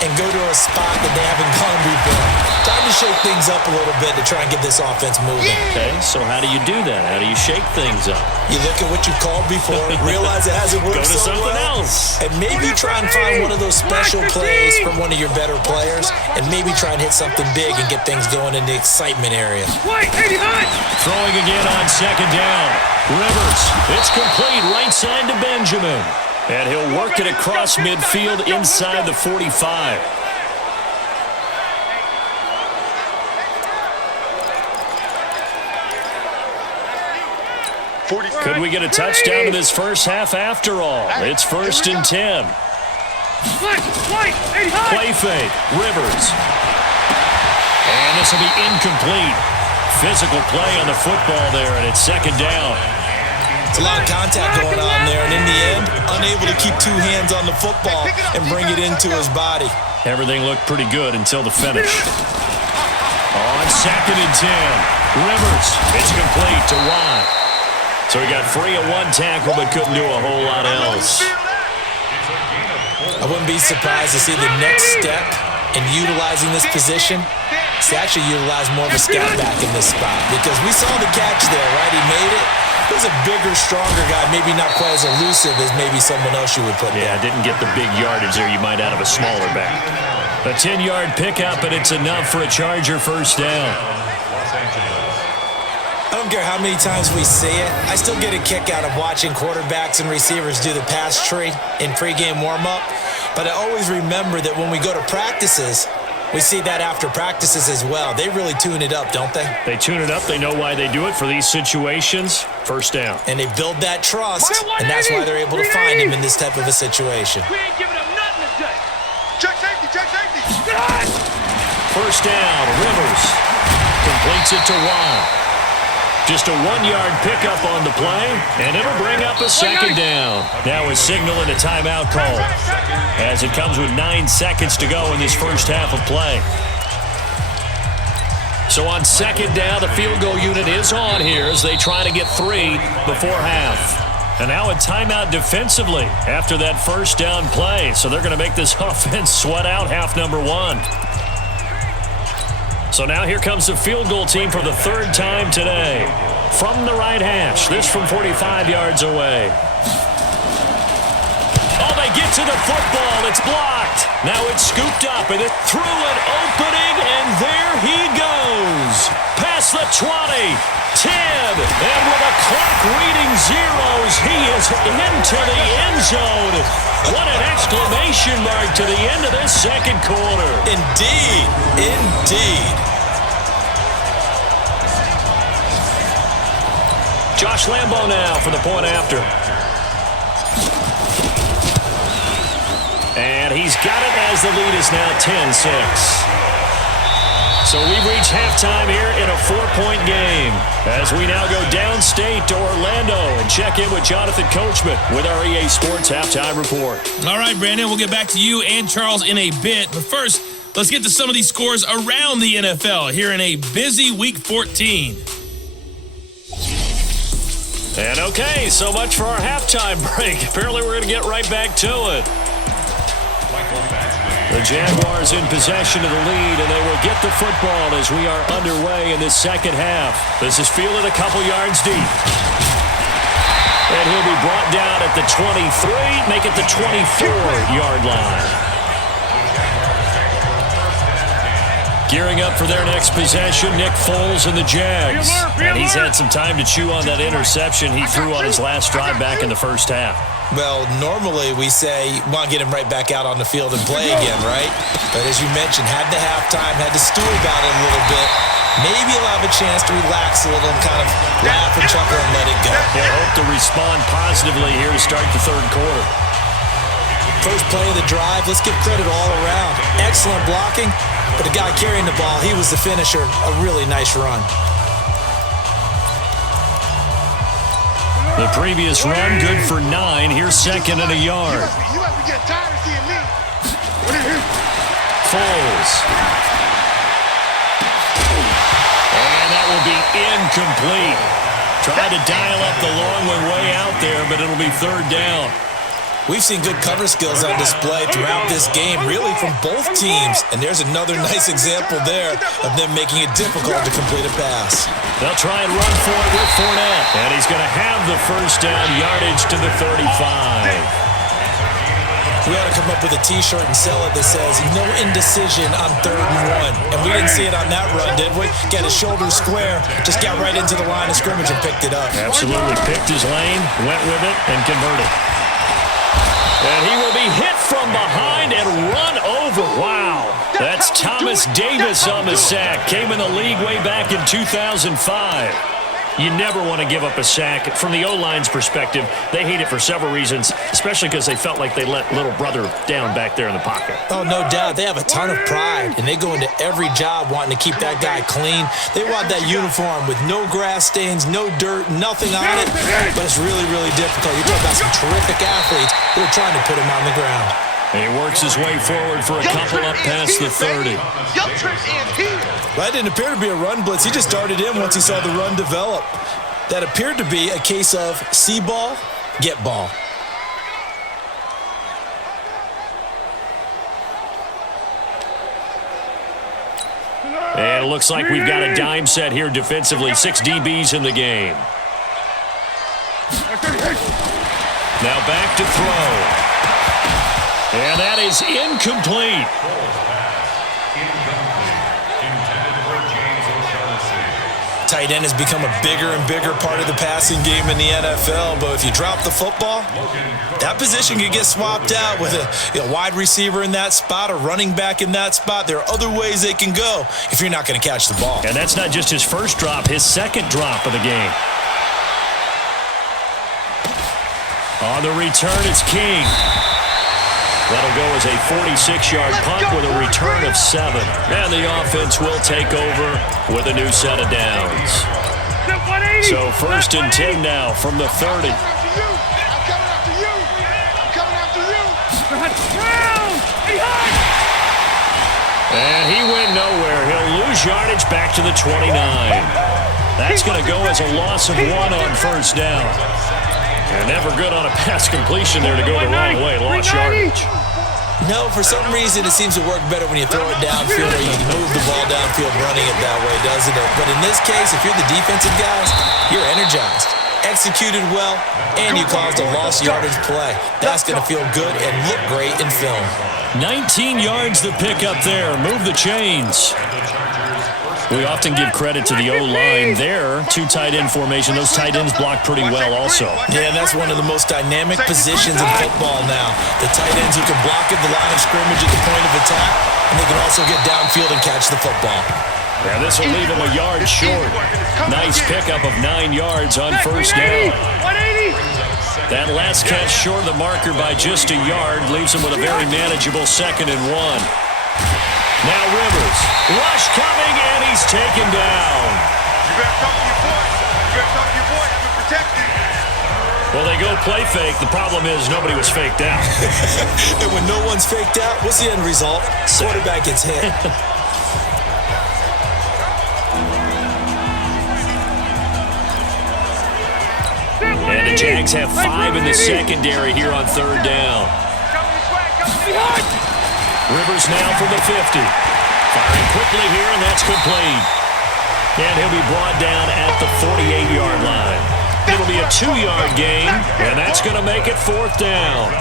and go to a spot that they haven't gone before. Time to shake things up a little bit to try and get this offense moving. Okay, so how do you do that? How do you shake things up? You look at what you called before, realize it hasn't worked Go to so something well, else. and maybe try and find one of those special plays from one of your better players, and maybe try and hit something big and get things going in the excitement area. Throwing again on 2nd down. Rivers, it's complete right side to Benjamin. And he'll work it across midfield inside the 45. Could we get a touchdown in this first half after all? It's 1st and 10. Play fake. Rivers. And this will be incomplete. Physical play on the football there, and it's 2nd down. It's a lot of contact going on there, and in the end, unable to keep 2 hands on the football and bring it into his body. Everything looked pretty good until the finish. On 2nd and 10. Rivers. It's complete to Watt. So he got free of 1 tackle, but couldn't do a whole lot else. I wouldn't be surprised to see the next step in utilizing this position is to actually utilize more of a scat back in this spot, because we saw the catch there, right? He made it. He was a bigger, stronger guy, maybe not quite as elusive as maybe someone else you would put there. Yeah, didn't get the big yardage there you might out of a smaller back. A 10-yard pickup, and it's enough for a Charger first down. I don't care how many times we see it. I still get a kick out of watching quarterbacks and receivers do the pass tree in pregame warm-up. But I always remember that when we go to practices, we see that after practices as well. They really tune it up, don't they? They tune it up. They know why they do it for these situations. First down. And they build that trust, and that's why they're able to find him in this type of a situation. We ain't giving them nothing today. Check safety, check safety. First down, Rivers completes it to Watt. Just a 1-yard pickup on the play, and it'll bring up a second down. Now a signal and a timeout call as it comes with 9 seconds to go in this first half of play. So on second down, the field goal unit is on here as they try to get 3 before half. And now a timeout defensively after that first down play. So they're going to make this offense sweat out half number 1. So now here comes the field goal team for the 3rd time today. From the right hash, this from 45 yards away. Oh, they get to the football. It's blocked. Now it's scooped up, and it through an opening, and there he goes. Past the 20, 10, and with a clock reading zeros, he is into the end zone. What an exclamation mark to the end of this second quarter. Indeed, indeed. Josh Lambo now for the point after. And he's got it as the lead is now 10-6. So we've reached halftime here in a 4-point game as we now go downstate to Orlando and check in with Jonathan Coachman with our EA Sports Halftime Report. All right, Brandon, we'll get back to you and Charles in a bit. But first, let's get to some of these scores around the NFL here in a busy Week 14. And okay, so much for our halftime break. Apparently we're going to get right back to it. The Jaguars in possession of the lead, and they will get the football as we are underway in this second half. This is fielded a couple yards deep. And he'll be brought down at the 23, make it the 24-yard line. Gearing up for their next possession, Nick Foles and the Jags. And he's had some time to chew on that interception he threw on his last drive back in the first half. Well, normally we say, want to get him right back out on the field and play again, right? But as you mentioned, had the halftime, had to stew about it a little bit. Maybe he'll have a chance to relax a little and kind of laugh and chuckle and let it go. He'll hope to respond positively here to start the third quarter. First play of the drive, let's give credit all around. Excellent blocking, but the guy carrying the ball, he was the finisher. A really nice run. The previous run, good for 9. Here's second and a yard. You must be getting tired of seeing me. Foles. And that will be incomplete. Tried to dial up the long one way out there, but it'll be third down. We've seen good cover skills on display throughout this game, really from both teams. And there's another nice example there of them making it difficult to complete a pass. They'll try and run for it with Fournette. And he's going to have the first down, yardage to the 35. We ought to come up with a T-shirt and sell it that says, no indecision on 3rd and 1. And we didn't see it on that run, did we? Got his shoulders square, just got right into the line of scrimmage and picked it up. Absolutely. Picked his lane, went with it, and converted. And he will be hit from behind and run over. Wow. That's Thomas Davis on the sack. Came in the league way back in 2005. You never want to give up a sack. From the O-line's perspective, they hate it for several reasons, especially because they felt like they let little brother down back there in the pocket. Oh, no doubt. They have a ton of pride, and they go into every job wanting to keep that guy clean. They want that uniform with no grass stains, no dirt, nothing on it, but it's really, really difficult. You're talking about some terrific athletes who are trying to put him on the ground. And he works his way forward for a couple up past the 30. Well, that didn't appear to be a run blitz. He just started in once he saw the run develop. That appeared to be a case of see ball, get ball. And it looks like we've got a dime set here defensively. 6 DBs in the game. Now back to throw. And that is incomplete. tight end has become a bigger and bigger part of the passing game in the NFL, but if you drop the football, that position could get swapped out with a wide receiver in that spot, a running back in that spot. There are other ways they can go if you're not going to catch the ball. And that's not just his first drop, his second drop of the game. On the return, it's King. That'll go as a 46-yard punt with a return of 7. And the offense will take over with a new set of downs. So 1st and 10 now from the 30. And he went nowhere. He'll lose yardage back to the 29. That's going to go as a loss of 1 on 1st down. And never good on a pass completion there to go the wrong way. Lost yardage. No, for some reason it seems to work better when you throw it downfield or you move the ball downfield running it that way, doesn't it? But in this case, if you're the defensive guys, you're energized, executed well, and you caused a lost yardage play. That's going to feel good and look great in film. 19 yards to pick up there. Move the chains. We often give credit to the O-line there. 2 tight end formation. Those tight ends block pretty well also. Yeah, that's one of the most dynamic positions in football now. The tight ends who can block at the line of scrimmage at the point of attack, and they can also get downfield and catch the football. Yeah, this will leave him a yard short. Nice pickup of 9 yards on 1st down. That last catch short of the marker by just a yard leaves him with a very manageable 2nd and 1. Now Rivers. Rush coming, and he's taken down. You better talk to your boy. You better talk to your boy. Have him protected. Well, they go play fake. The problem is nobody was faked out. And when no one's faked out, what's the end result? Quarterback gets hit. And the Jags have 5 in the secondary here on 3rd down. Rivers now from the 50. Firing quickly here, and that's complete. And he'll be brought down at the 48-yard line. It'll be a 2-yard gain, and that's going to make it 4th down.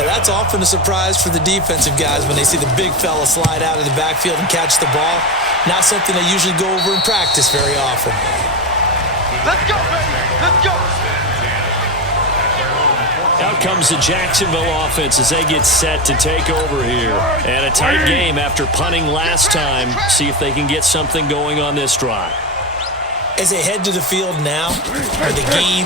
Now, that's often a surprise for the defensive guys when they see the big fella slide out of the backfield and catch the ball. Not something they usually go over in practice very often. Let's go, baby. Let's go. Out comes the Jacksonville offense as they get set to take over here. And a tight game after punting last time. See if they can get something going on this drive. As they head to the field now, with the game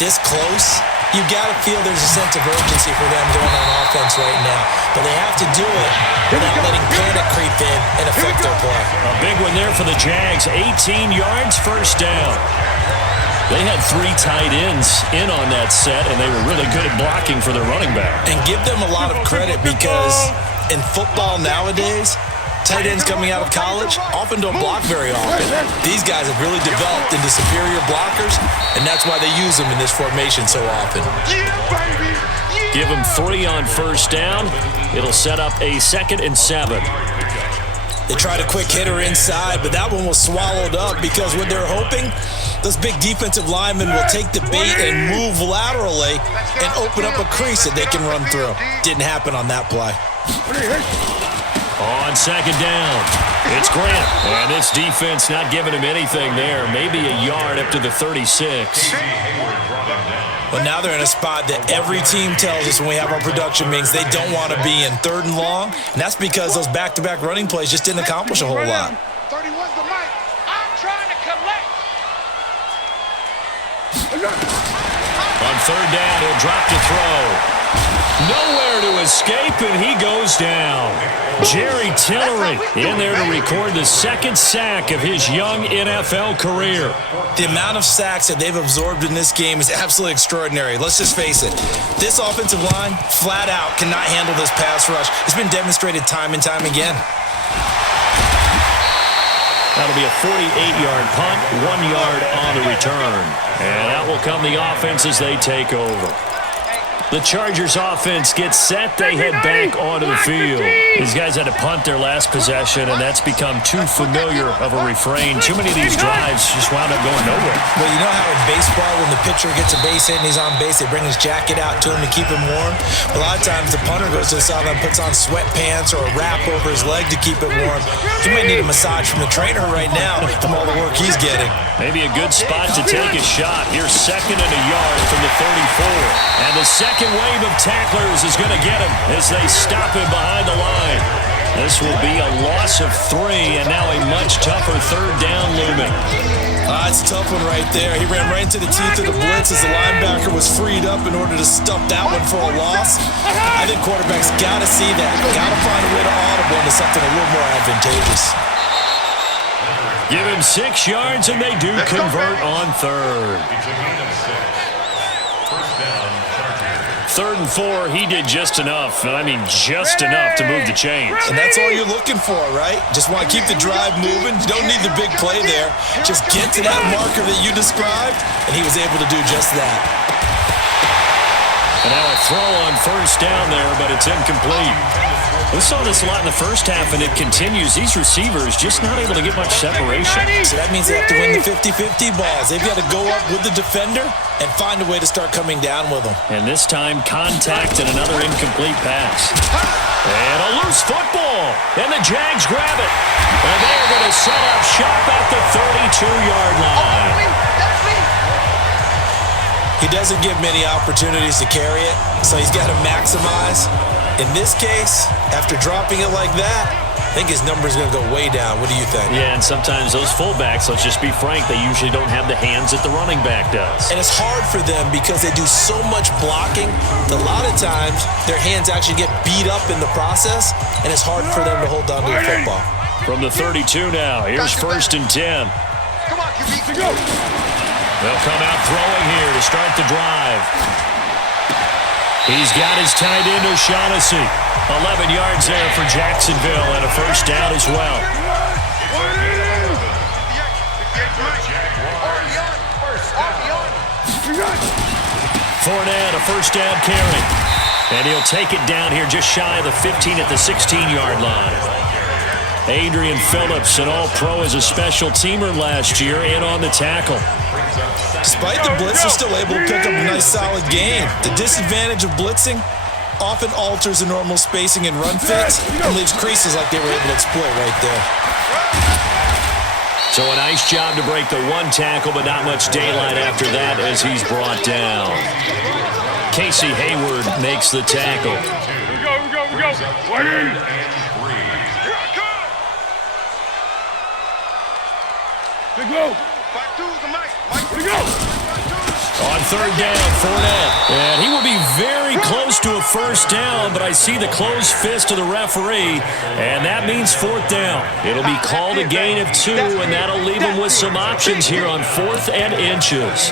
this close, you got to feel there's a sense of urgency for them going on offense right now. But they have to do it without letting panic creep in and affect their play. A big one there for the Jags. 18 yards, 1st down. They had 3 tight ends in on that set, and they were really good at blocking for their running back. And give them a lot of credit because in football nowadays, tight ends coming out of college often don't block very often. These guys have really developed into superior blockers, and that's why they use them in this formation so often. Give them 3 on 1st down. It'll set up a 2nd and 7. They tried a quick hitter inside, but that one was swallowed up because what they're hoping, those big defensive linemen will take the bait and move laterally and open up a crease that they can run through. Didn't happen on that play. On 2nd down, it's Grant. And this defense not giving him anything there. Maybe a yard up to the 36. But now they're in a spot that every team tells us when we have our production meetings they don't want to be in 3rd and long. And that's because those back-to-back running plays just didn't accomplish a whole lot. 31's the mic. I'm trying to collect. On 3rd down, he'll drop to throw. Nowhere to escape, and he goes down. Jerry Tillery in there to record the 2nd sack of his young NFL career. The amount of sacks that they've absorbed in this game is absolutely extraordinary. Let's just face it. This offensive line, flat out, cannot handle this pass rush. It's been demonstrated time and time again. That'll be a 48-yard punt, 1 yard on the return. And out will come the offense as they take over. The Chargers offense gets set. They head back onto the field. These guys had to punt their last possession, and that's become too familiar of a refrain. Too many of these drives just wound up going nowhere. Well, you know how in baseball, when the pitcher gets a base hit and he's on base, they bring his jacket out to him to keep him warm? A lot of times the punter goes to the sideline, puts on sweatpants or a wrap over his leg to keep it warm. He might need a massage from the trainer right now from all the work he's getting. Maybe a good spot to take a shot. Here's 2nd and a yard from the 34. And the second wave of tacklers is going to get him as they stop him behind the line. This will be a loss of 3, and now a much tougher 3rd down looming. It's a tough one right there. He ran right into the teeth of the blitz as the linebacker was freed up in order to stuff that one for a loss. I think quarterbacks got to see that. Got to find a way to audible into something a little more advantageous. Give him 6 yards, and they do convert on 3rd. 3rd and 4, he did just enough, and I mean just enough to move the chains. And that's all you're looking for, right? Just want to keep the drive moving. You don't need the big play there. Just get to that marker that you described, and he was able to do just that. And now a throw on 1st down there, but it's incomplete. We saw this a lot in the first half, and it continues. These receivers just not able to get much separation. So that means they have to win the 50-50 balls. They've got to go up with the defender and find a way to start coming down with them. And this time, contact and another incomplete pass. And a loose football. And the Jags grab it. And they're going to set up shop at the 32-yard line. He doesn't give many opportunities to carry it, so he's got to maximize. In this case, after dropping it like that, I think his number is going to go way down. What do you think? Yeah, and sometimes those fullbacks, let's just be frank, they usually don't have the hands that the running back does. And it's hard for them because they do so much blocking that a lot of times their hands actually get beat up in the process, and it's hard for them to hold on to the football. From the 32 now, here's 1st and 10. Come on, QB. Go. They'll come out throwing here to start the drive. He's got his tight end O'Shaughnessy. 11 yards there for Jacksonville and a 1st down as well. Fournette, a 1st down carry. And he'll take it down here just shy of the 15 at the 16-yard line. Adrian Phillips, an all-pro as a special teamer last year, in on the tackle. Despite the blitz, they're still able to pick up a nice solid gain. The disadvantage of blitzing often alters the normal spacing and run fits and leaves creases like they were able to exploit right there. So a nice job to break the 1 tackle, but not much daylight after that as he's brought down. Casey Hayward makes the tackle. We go. Big low. 5-2's the mic. Here we go. On 3rd down, Fournette. And he will be very close to a 1st down, but I see the closed fist of the referee, and that means 4th down. It'll be called a gain of 2, and that'll leave him with some options here on 4th and inches.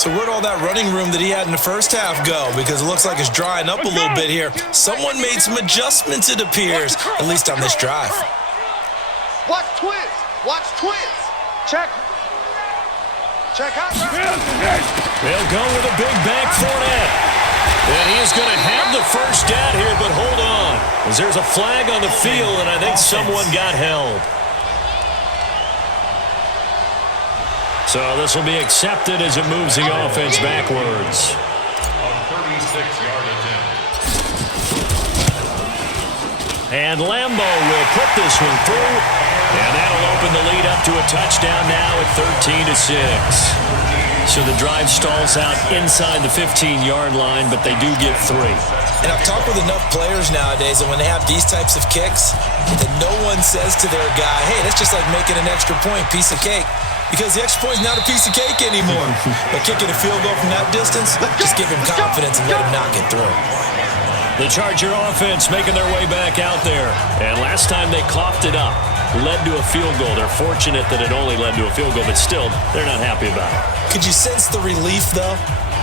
So where'd all that running room that he had in the first half go? Because it looks like it's drying up a little bit here. Someone made some adjustments, it appears, at least on this drive. Watch twins. Watch twins. Check. Check out. They'll go with a big back Fournette. And he is going to have the 1st down here, but hold on. As there's a flag on the field, and I think someone got held. So this will be accepted as it moves the offense backwards. A 36-yard attempt. And Lambo will put this one through, and that'll open the lead up to a touchdown now at 13-6. So the drive stalls out inside the 15-yard line, but they do get 3. And I've talked with enough players nowadays that when they have these types of kicks, that no one says to their guy, hey, that's just like making an extra point, piece of cake. Because the extra point is not a piece of cake anymore. But kicking a field goal from that distance, just give him confidence and let him knock it through. The Charger offense making their way back out there. And last time they coughed it up, led to a field goal. They're fortunate that it only led to a field goal, but still, they're not happy about it. Could you sense the relief, though?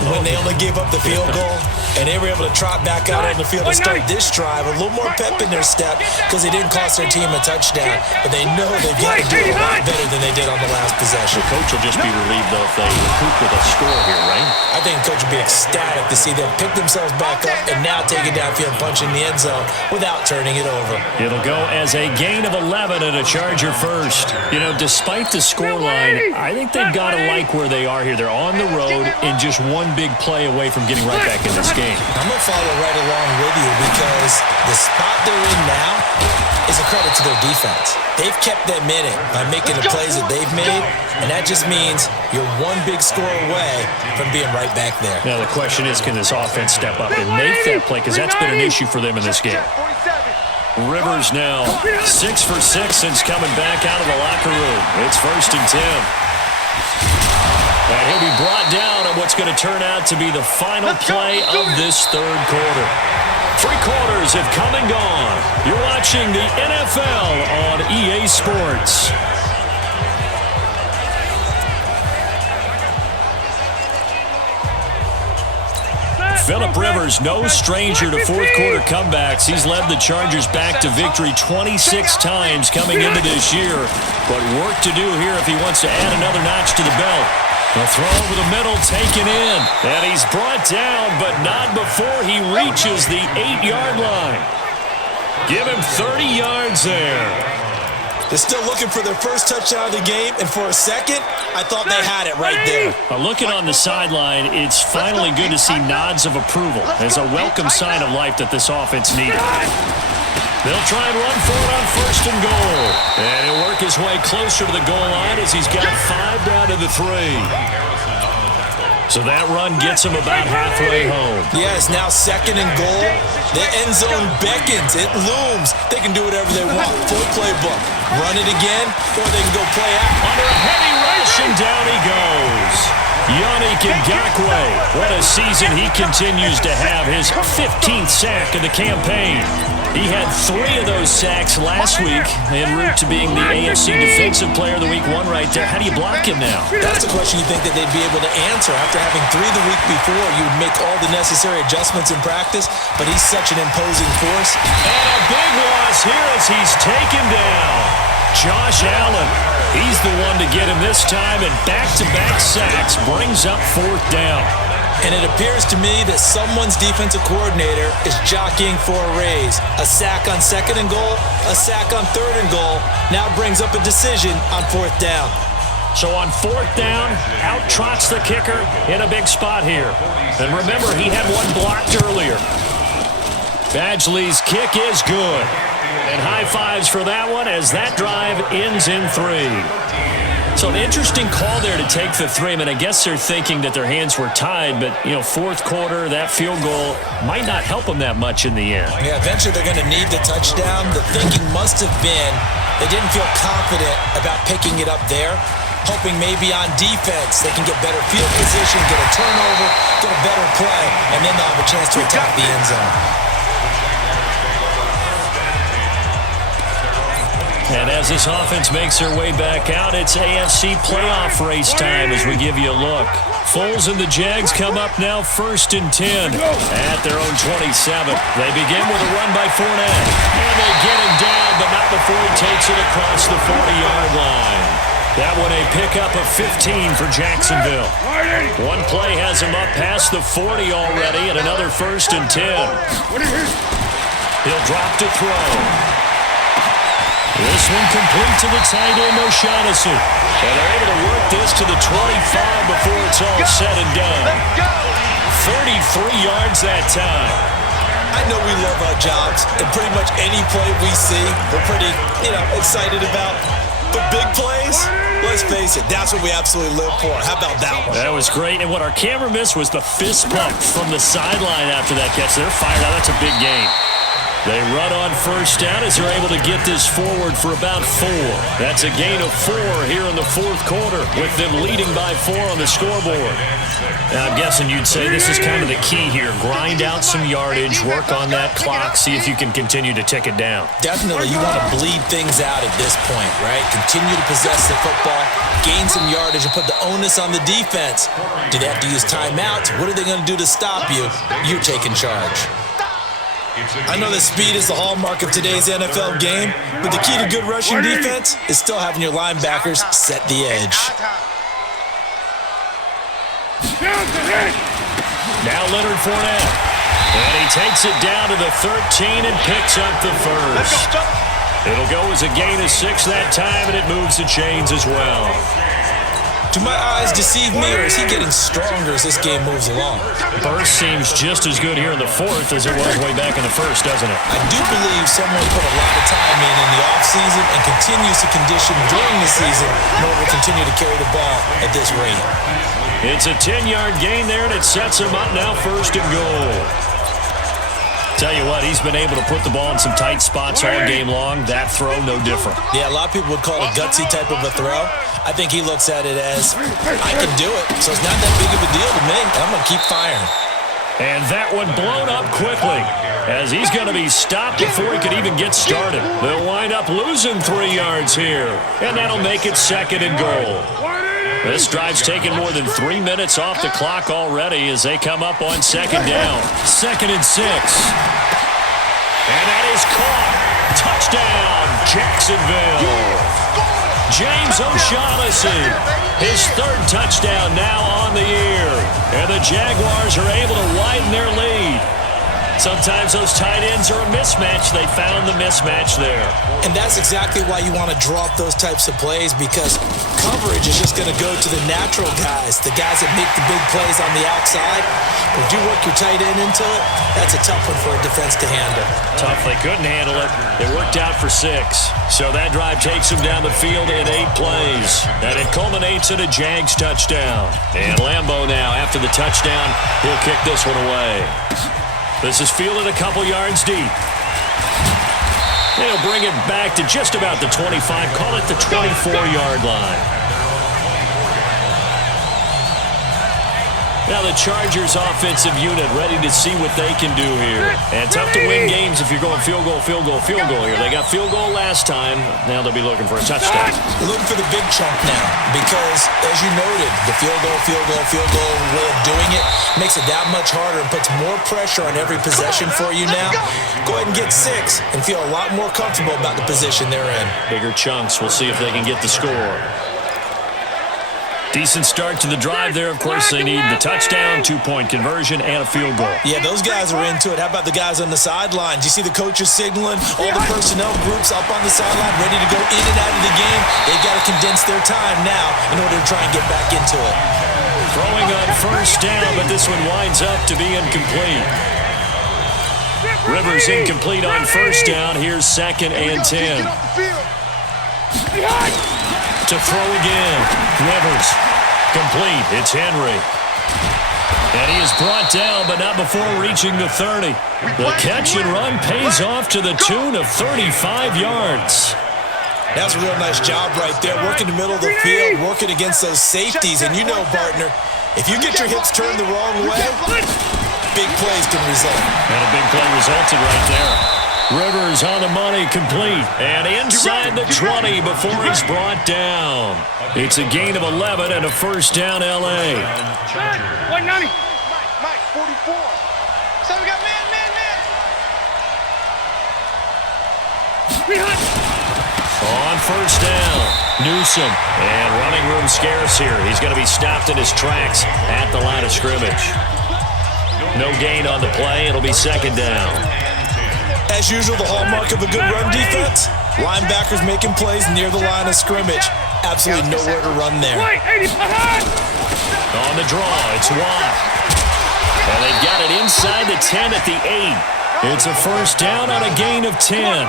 when they only gave up the field goal, and they were able to trot back out on the field and start this drive. A little more pep in their step because they didn't cost their team a touchdown, but they know they've got to do a lot better than they did on the last possession. The coach will just be relieved, though, if they recoup with a score here, right? I think the coach will be ecstatic to see them pick themselves back up and now take it downfield and punch in the end zone without turning it over. It'll go as a gain of 11 and a Charger first. You know, despite the scoreline, I think they've got to like where they are here. They're on the road and just one big play away from getting right back in this game. I'm going to follow right along with you because the spot they're in now is a credit to their defense. They've kept them in it by making the plays that they've made, and that just means you're one big score away from being right back there. Now, the question is, can this offense step up and make that play? Because that's been an issue for them in this game. Rivers now 6 for 6 since coming back out of the locker room. It's 1st and 10. And he'll be brought down on what's going to turn out to be the final play of this third quarter. 3 quarters have come and gone. You're watching the NFL on EA Sports. Phillip Rivers, no stranger to fourth quarter comebacks. He's led the Chargers back to victory 26 times coming into this year. But work to do here if he wants to add another notch to the belt. The throw over the middle taken in. And he's brought down, but not before he reaches the 8-yard line. Give him 30 yards there. They're still looking for their first touchdown of the game, and for a second, I thought they had it right there. Looking on the sideline, it's finally good to see nods of approval. It's a welcome sign of life that this offense needed. They'll try and run for it on 1st and goal. And he'll work his way closer to the goal line as he's got 5 down to the 3. So that run gets him about halfway home. Yeah, it's now 2nd and goal. The end zone beckons. It looms. They can do whatever they want. Full playbook. Run it again, or they can go play out. Under a heavy rush, and down he goes. Yannick Ngakoue. What a season he continues to have. His 15th sack of the campaign. He had 3 of those sacks last week en route to being the AFC Defensive Player of the Week 1 right there. How do you block him now? That's the question you think that they'd be able to answer. After having 3 the week before, you would make all the necessary adjustments in practice, but he's such an imposing force. And a big loss here as he's taken down. Josh Allen. He's the one to get him this time, and back-to-back sacks brings up 4th down. And it appears to me that someone's defensive coordinator is jockeying for a raise. A sack on 2nd and goal, a sack on 3rd and goal, now brings up a decision on 4th down. So on 4th down, out trots the kicker in a big spot here. And remember, he had one blocked earlier. Badgley's kick is good. And high fives for that one as that drive ends in 3. So an interesting call there to take the 3. I mean, I guess they're thinking that their hands were tied, but, you know, 4th quarter, that field goal might not help them that much in the end. Yeah, eventually they're going to need the touchdown. The thinking must have been they didn't feel confident about picking it up there, hoping maybe on defense they can get better field position, get a turnover, get a better play, and then they'll have a chance to attack the end zone. And as this offense makes their way back out, it's AFC playoff race time as we give you a look. Foles and the Jags come up now 1st and 10 at their own 27. They begin with a run by Fournette. And they get him down, but not before he takes it across the 40-yard line. That one a pickup of 15 for Jacksonville. One play has him up past the 40 already, and another 1st and 10. He'll drop to throw. This one complete to the tight end, O'Shaughnessy. And they're able to work this to the 25 before it's all said and done. 33 yards that time. I know we love our jobs, and pretty much any play we see, we're pretty, excited about. But big plays, let's face it, that's what we absolutely live for. How about that one? That was great. And what our camera missed was the fist pump from the sideline after that catch. They're fired out. That's a big game. They run on first down as they're able to get this forward for about 4. That's a gain of 4 here in the fourth quarter with them leading by 4 on the scoreboard. Now, I'm guessing you'd say this is kind of the key here. Grind out some yardage, work on that clock, see if you can continue to tick it down. Definitely, you want to bleed things out at this point, right? Continue to possess the football, gain some yardage, and put the onus on the defense. Do they have to use timeouts? What are they going to do to stop you? You're taking charge. I know that speed is the hallmark of today's NFL game, but the key to good rushing defense is still having your linebackers set the edge. Now Leonard Fournette. And he takes it down to the 13 and picks up the first. It'll go as a gain of 6 that time, and it moves the chains as well. Do my eyes deceive me, or is he getting stronger as this game moves along? Burst seems just as good here in the fourth as it was way back in the first, doesn't it? I do believe someone put a lot of time in the offseason and continues to condition during the season in order to continue to carry the ball at this rate. It's a 10-yard gain there, and it sets him up now 1st and goal. Tell you what, he's been able to put the ball in some tight spots all game long. That throw, no different. Yeah, a lot of people would call it a gutsy type of a throw. I think he looks at it as, I can do it, so it's not that big of a deal to me. I'm going to keep firing. And that one blown up quickly as he's going to be stopped before he could even get started. They'll wind up losing 3 yards here, and that'll make it 2nd and goal. This drive's taken more than 3 minutes off the clock already as they come up on 2nd down. 2nd and 6. And that is caught. Touchdown, Jacksonville. James O'Shaughnessy, his 3rd touchdown now on the year. And the Jaguars are able to widen their lead. Sometimes those tight ends are a mismatch. They found the mismatch there. And that's exactly why you want to draw up those types of plays, because coverage is just going to go to the natural guys, the guys that make the big plays on the outside. But if you work your tight end into it, that's a tough one for a defense to handle. Tough. They couldn't handle it. It worked out for 6. So that drive takes them down the field in 8 plays. And it culminates in a Jags touchdown. And Lambeau now, after the touchdown, he'll kick this one away. This is fielded a couple yards deep. They'll bring it back to just about the 25, call it the 24-yard line. Now the Chargers offensive unit ready to see what they can do here. And tough to win games if you're going field goal here. They got field goal last time. Now they'll be looking for a touchdown. Looking for the big chunk now because, as you noted, the field goal way of doing it makes it that much harder and puts more pressure on every possession for you now. Go ahead and get 6 and feel a lot more comfortable about the position they're in. Bigger chunks. We'll see if they can get the score. Decent start to the drive there. Of course, they need the touchdown, 2-point conversion, and a field goal. Yeah, those guys are into it. How about the guys on the sidelines? You see the coaches signaling, all the personnel groups up on the sideline ready to go in and out of the game. They've got to condense their time now in order to try and get back into it. Throwing on first down, but this one winds up to be incomplete. Rivers incomplete on first down. Here's 2nd and 10. To throw again. Rivers. Complete. It's Henry. And he is brought down, but not before reaching the 30. The catch and run pays off to the tune of 35 yards. That's a real nice job right there. Working the middle of the field, working against those safeties. And you know, partner, if you get your hips turned the wrong way, big plays can result. And a big play resulted right there. Rivers on the money, complete. And inside the 20 before he's brought down. It's a gain of 11 and a first down, L.A. 190. Mike, 44. So we got man. On first down, Newsom. And running room scarce here. He's going to be stopped in his tracks at the line of scrimmage. No gain on the play. It'll be 2nd down. As usual, the hallmark of a good run defense, linebackers making plays near the line of scrimmage. Absolutely nowhere to run there. On the draw, it's Watt. And they've got it inside the 10 at the 8. It's a first down on a gain of 10.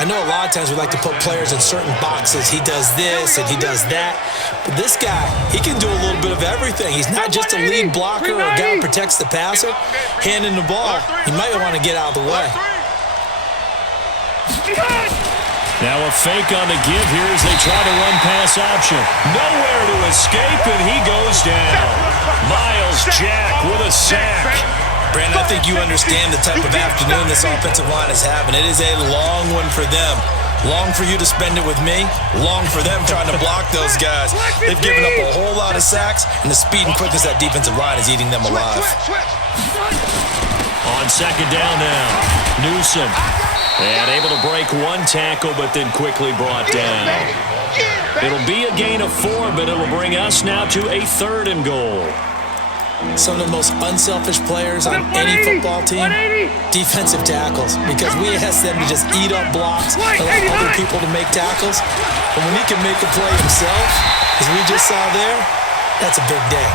I know a lot of times we like to put players in certain boxes. He does this and he does that. But this guy, he can do a little bit of everything. He's not just a lead blocker or a guy who protects the passer. Handing the ball, he might want to get out of the way. Now a fake on the give here as they try to run pass option. Nowhere to escape, and he goes down. Miles Jack with a sack. Brandon, I think you understand the type of afternoon this offensive line is having. It is a long one for them. Long for you to spend it with me. Long for them trying to block those guys. They've given up a whole lot of sacks, and the speed and quickness of that defensive line is eating them alive. On second down now, Newsom. And able to break one tackle, but then quickly brought down. It'll be a gain of 4, but it'll bring us now to a 3rd and goal. Some of the most unselfish players on any football team, defensive tackles, because we ask them to just eat up blocks and allow other people to make tackles. And when he can make a play himself, as we just saw there, that's a big day.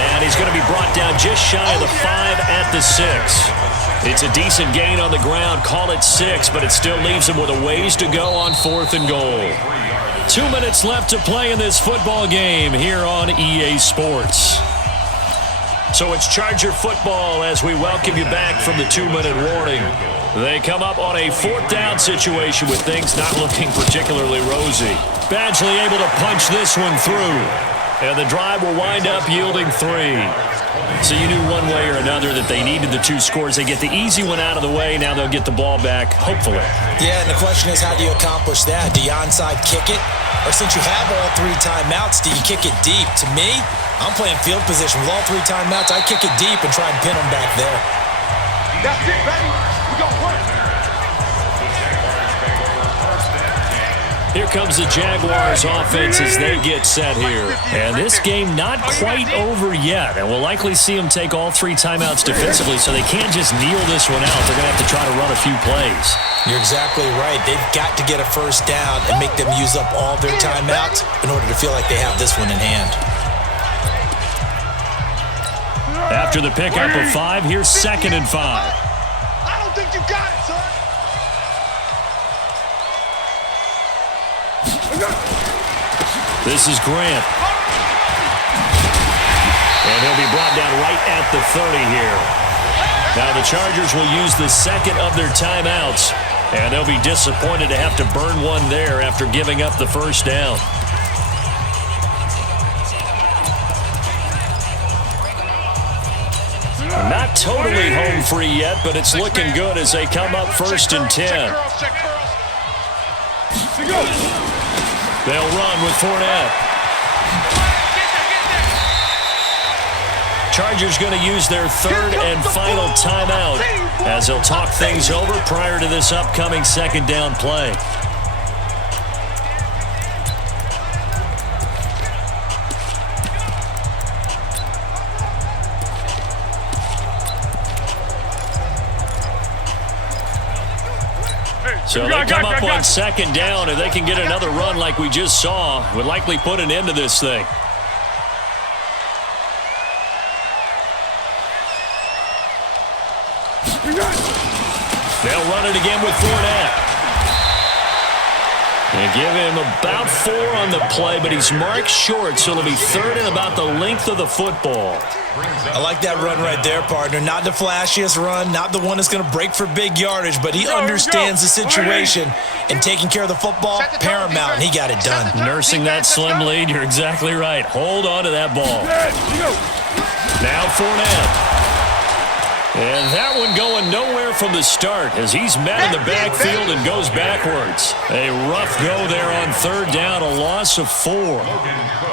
And he's going to be brought down just shy of the 5 at the 6. It's a decent gain on the ground, call it 6, but it still leaves him with a ways to go on 4th and goal. 2 minutes left to play in this football game here on EA Sports. So it's Charger football as we welcome you back from the 2-minute warning. They come up on a 4th down situation with things not looking particularly rosy. Badgley able to punch this one through. And the drive will wind up yielding 3. So you knew one way or another that they needed the 2 scores. They get the easy one out of the way. Now they'll get the ball back, hopefully. Yeah, and the question is, how do you accomplish that? Do you onside kick it? Or since you have all 3 timeouts, do you kick it deep? To me, I'm playing field position. With all 3 timeouts, I kick it deep and try and pin them back there. That's it, baby. We gonna work. Here comes the Jaguars offense as they get set here. And this game not quite over yet. And we'll likely see them take all 3 timeouts defensively, so they can't just kneel this one out. They're going to have to try to run a few plays. You're exactly right. They've got to get a first down and make them use up all their timeouts in order to feel like they have this one in hand. After the pickup of 5, here's 2nd and 5. I don't think you got it, son. This is Grant. And he'll be brought down right at the 30 here. Now the Chargers will use the 2nd of their timeouts, and they'll be disappointed to have to burn one there after giving up the first down. Not totally home free yet, but it's looking good as they come up 1st and 10. They'll run with Fournette. Chargers going to use their 3rd and final timeout as they'll talk things over prior to this upcoming 2nd down play. So they come up on 2nd down, and they can get another run like we just saw. Would likely put an end to this thing. They'll run it again with Fournette. They give him about 4 on the play, but he's marked short, so it'll be 3rd and about the length of the football. I like that run right there, partner. Not the flashiest run, not the one that's going to break for big yardage, but he understands the situation, and taking care of the football, paramount, and he got it done. Nursing that slim lead, you're exactly right. Hold on to that ball. Now Fournette. And that one going nowhere from the start as he's met in the backfield and goes backwards. A rough go there on 3rd down, a loss of 4.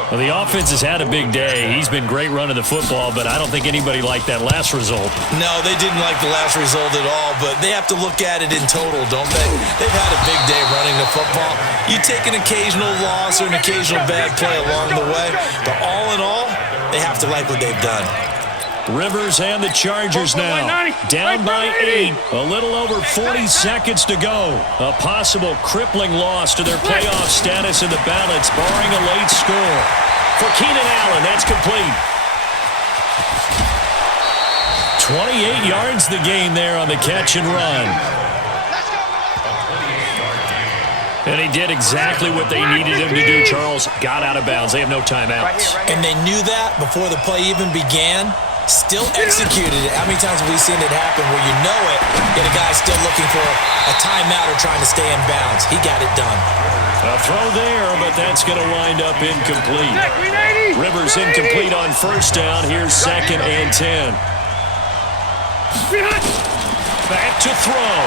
Well, the offense has had a big day. He's been great running the football, but I don't think anybody liked that last result. No, they didn't like the last result at all, but they have to look at it in total, don't they? They've had a big day running the football. You take an occasional loss or an occasional bad play along the way, but all in all, they have to like what they've done. Rivers and the Chargers now down by 8. A little over 40 seconds to go. A possible crippling loss to their playoff status in the balance, barring a late score. For Keenan Allen, that's complete. 28 yards the gain there on the catch and run. And he did exactly what they needed him to do, Charles. Got out of bounds. They have no timeouts. And they knew that before the play even began. Still executed it. How many times have we seen it happen where you know it, yet a guy's still looking for a timeout or trying to stay in bounds? He got it done. A throw there, but that's going to wind up incomplete. Rivers incomplete on first down. Here's 2nd and 10. Back to throw.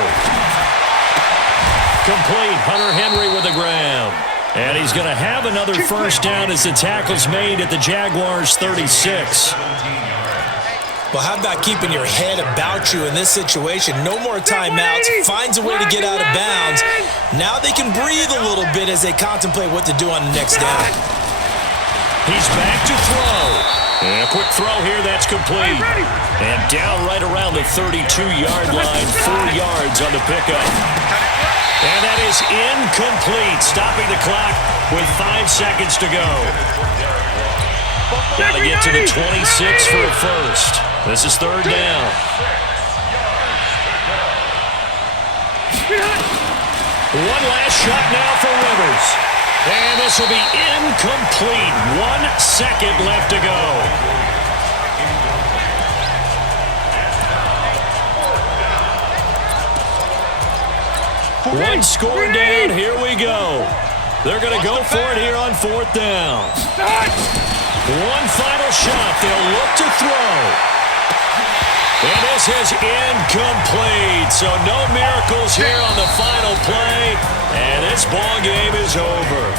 Complete. Hunter Henry with the grab. And he's going to have another first down as the tackle's made at the Jaguars' 36. Well, how about keeping your head about you in this situation? No more timeouts. Finds a way to get out of bounds. Now they can breathe a little bit as they contemplate what to do on the next down. He's back to throw. And a quick throw here. That's complete. And down right around the 32-yard line. 4 yards on the pickup. And that is incomplete. Stopping the clock with 5 seconds to go. Got to get to the 26 for a first. This is 3rd down. One last shot now for Rivers. And this will be incomplete. 1 second left to go. One score down. Here we go. They're going to go for it here on 4th down. One final shot. They'll look to throw. And this is incomplete. So no miracles here on the final play. And this ball game is over.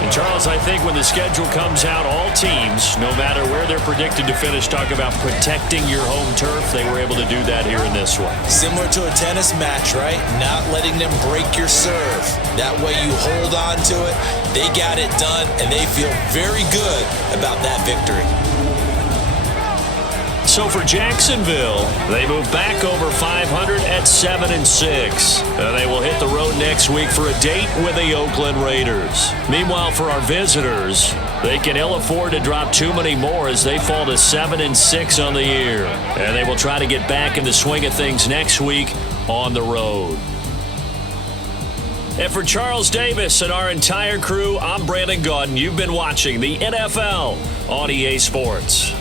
And Charles, I think when the schedule comes out, all teams, no matter where they're predicted to finish, talk about protecting your home turf. They were able to do that here in this one. Similar to a tennis match, right? Not letting them break your serve. That way you hold on to it. They got it done, and they feel very good about that victory. So for Jacksonville, they move back over 500 at 7-6. They will hit the road next week for a date with the Oakland Raiders. Meanwhile, for our visitors, they can ill afford to drop too many more as they fall to 7-6 on the year. And they will try to get back in the swing of things next week on the road. And for Charles Davis and our entire crew, I'm Brandon Gaudin. You've been watching the NFL on EA Sports.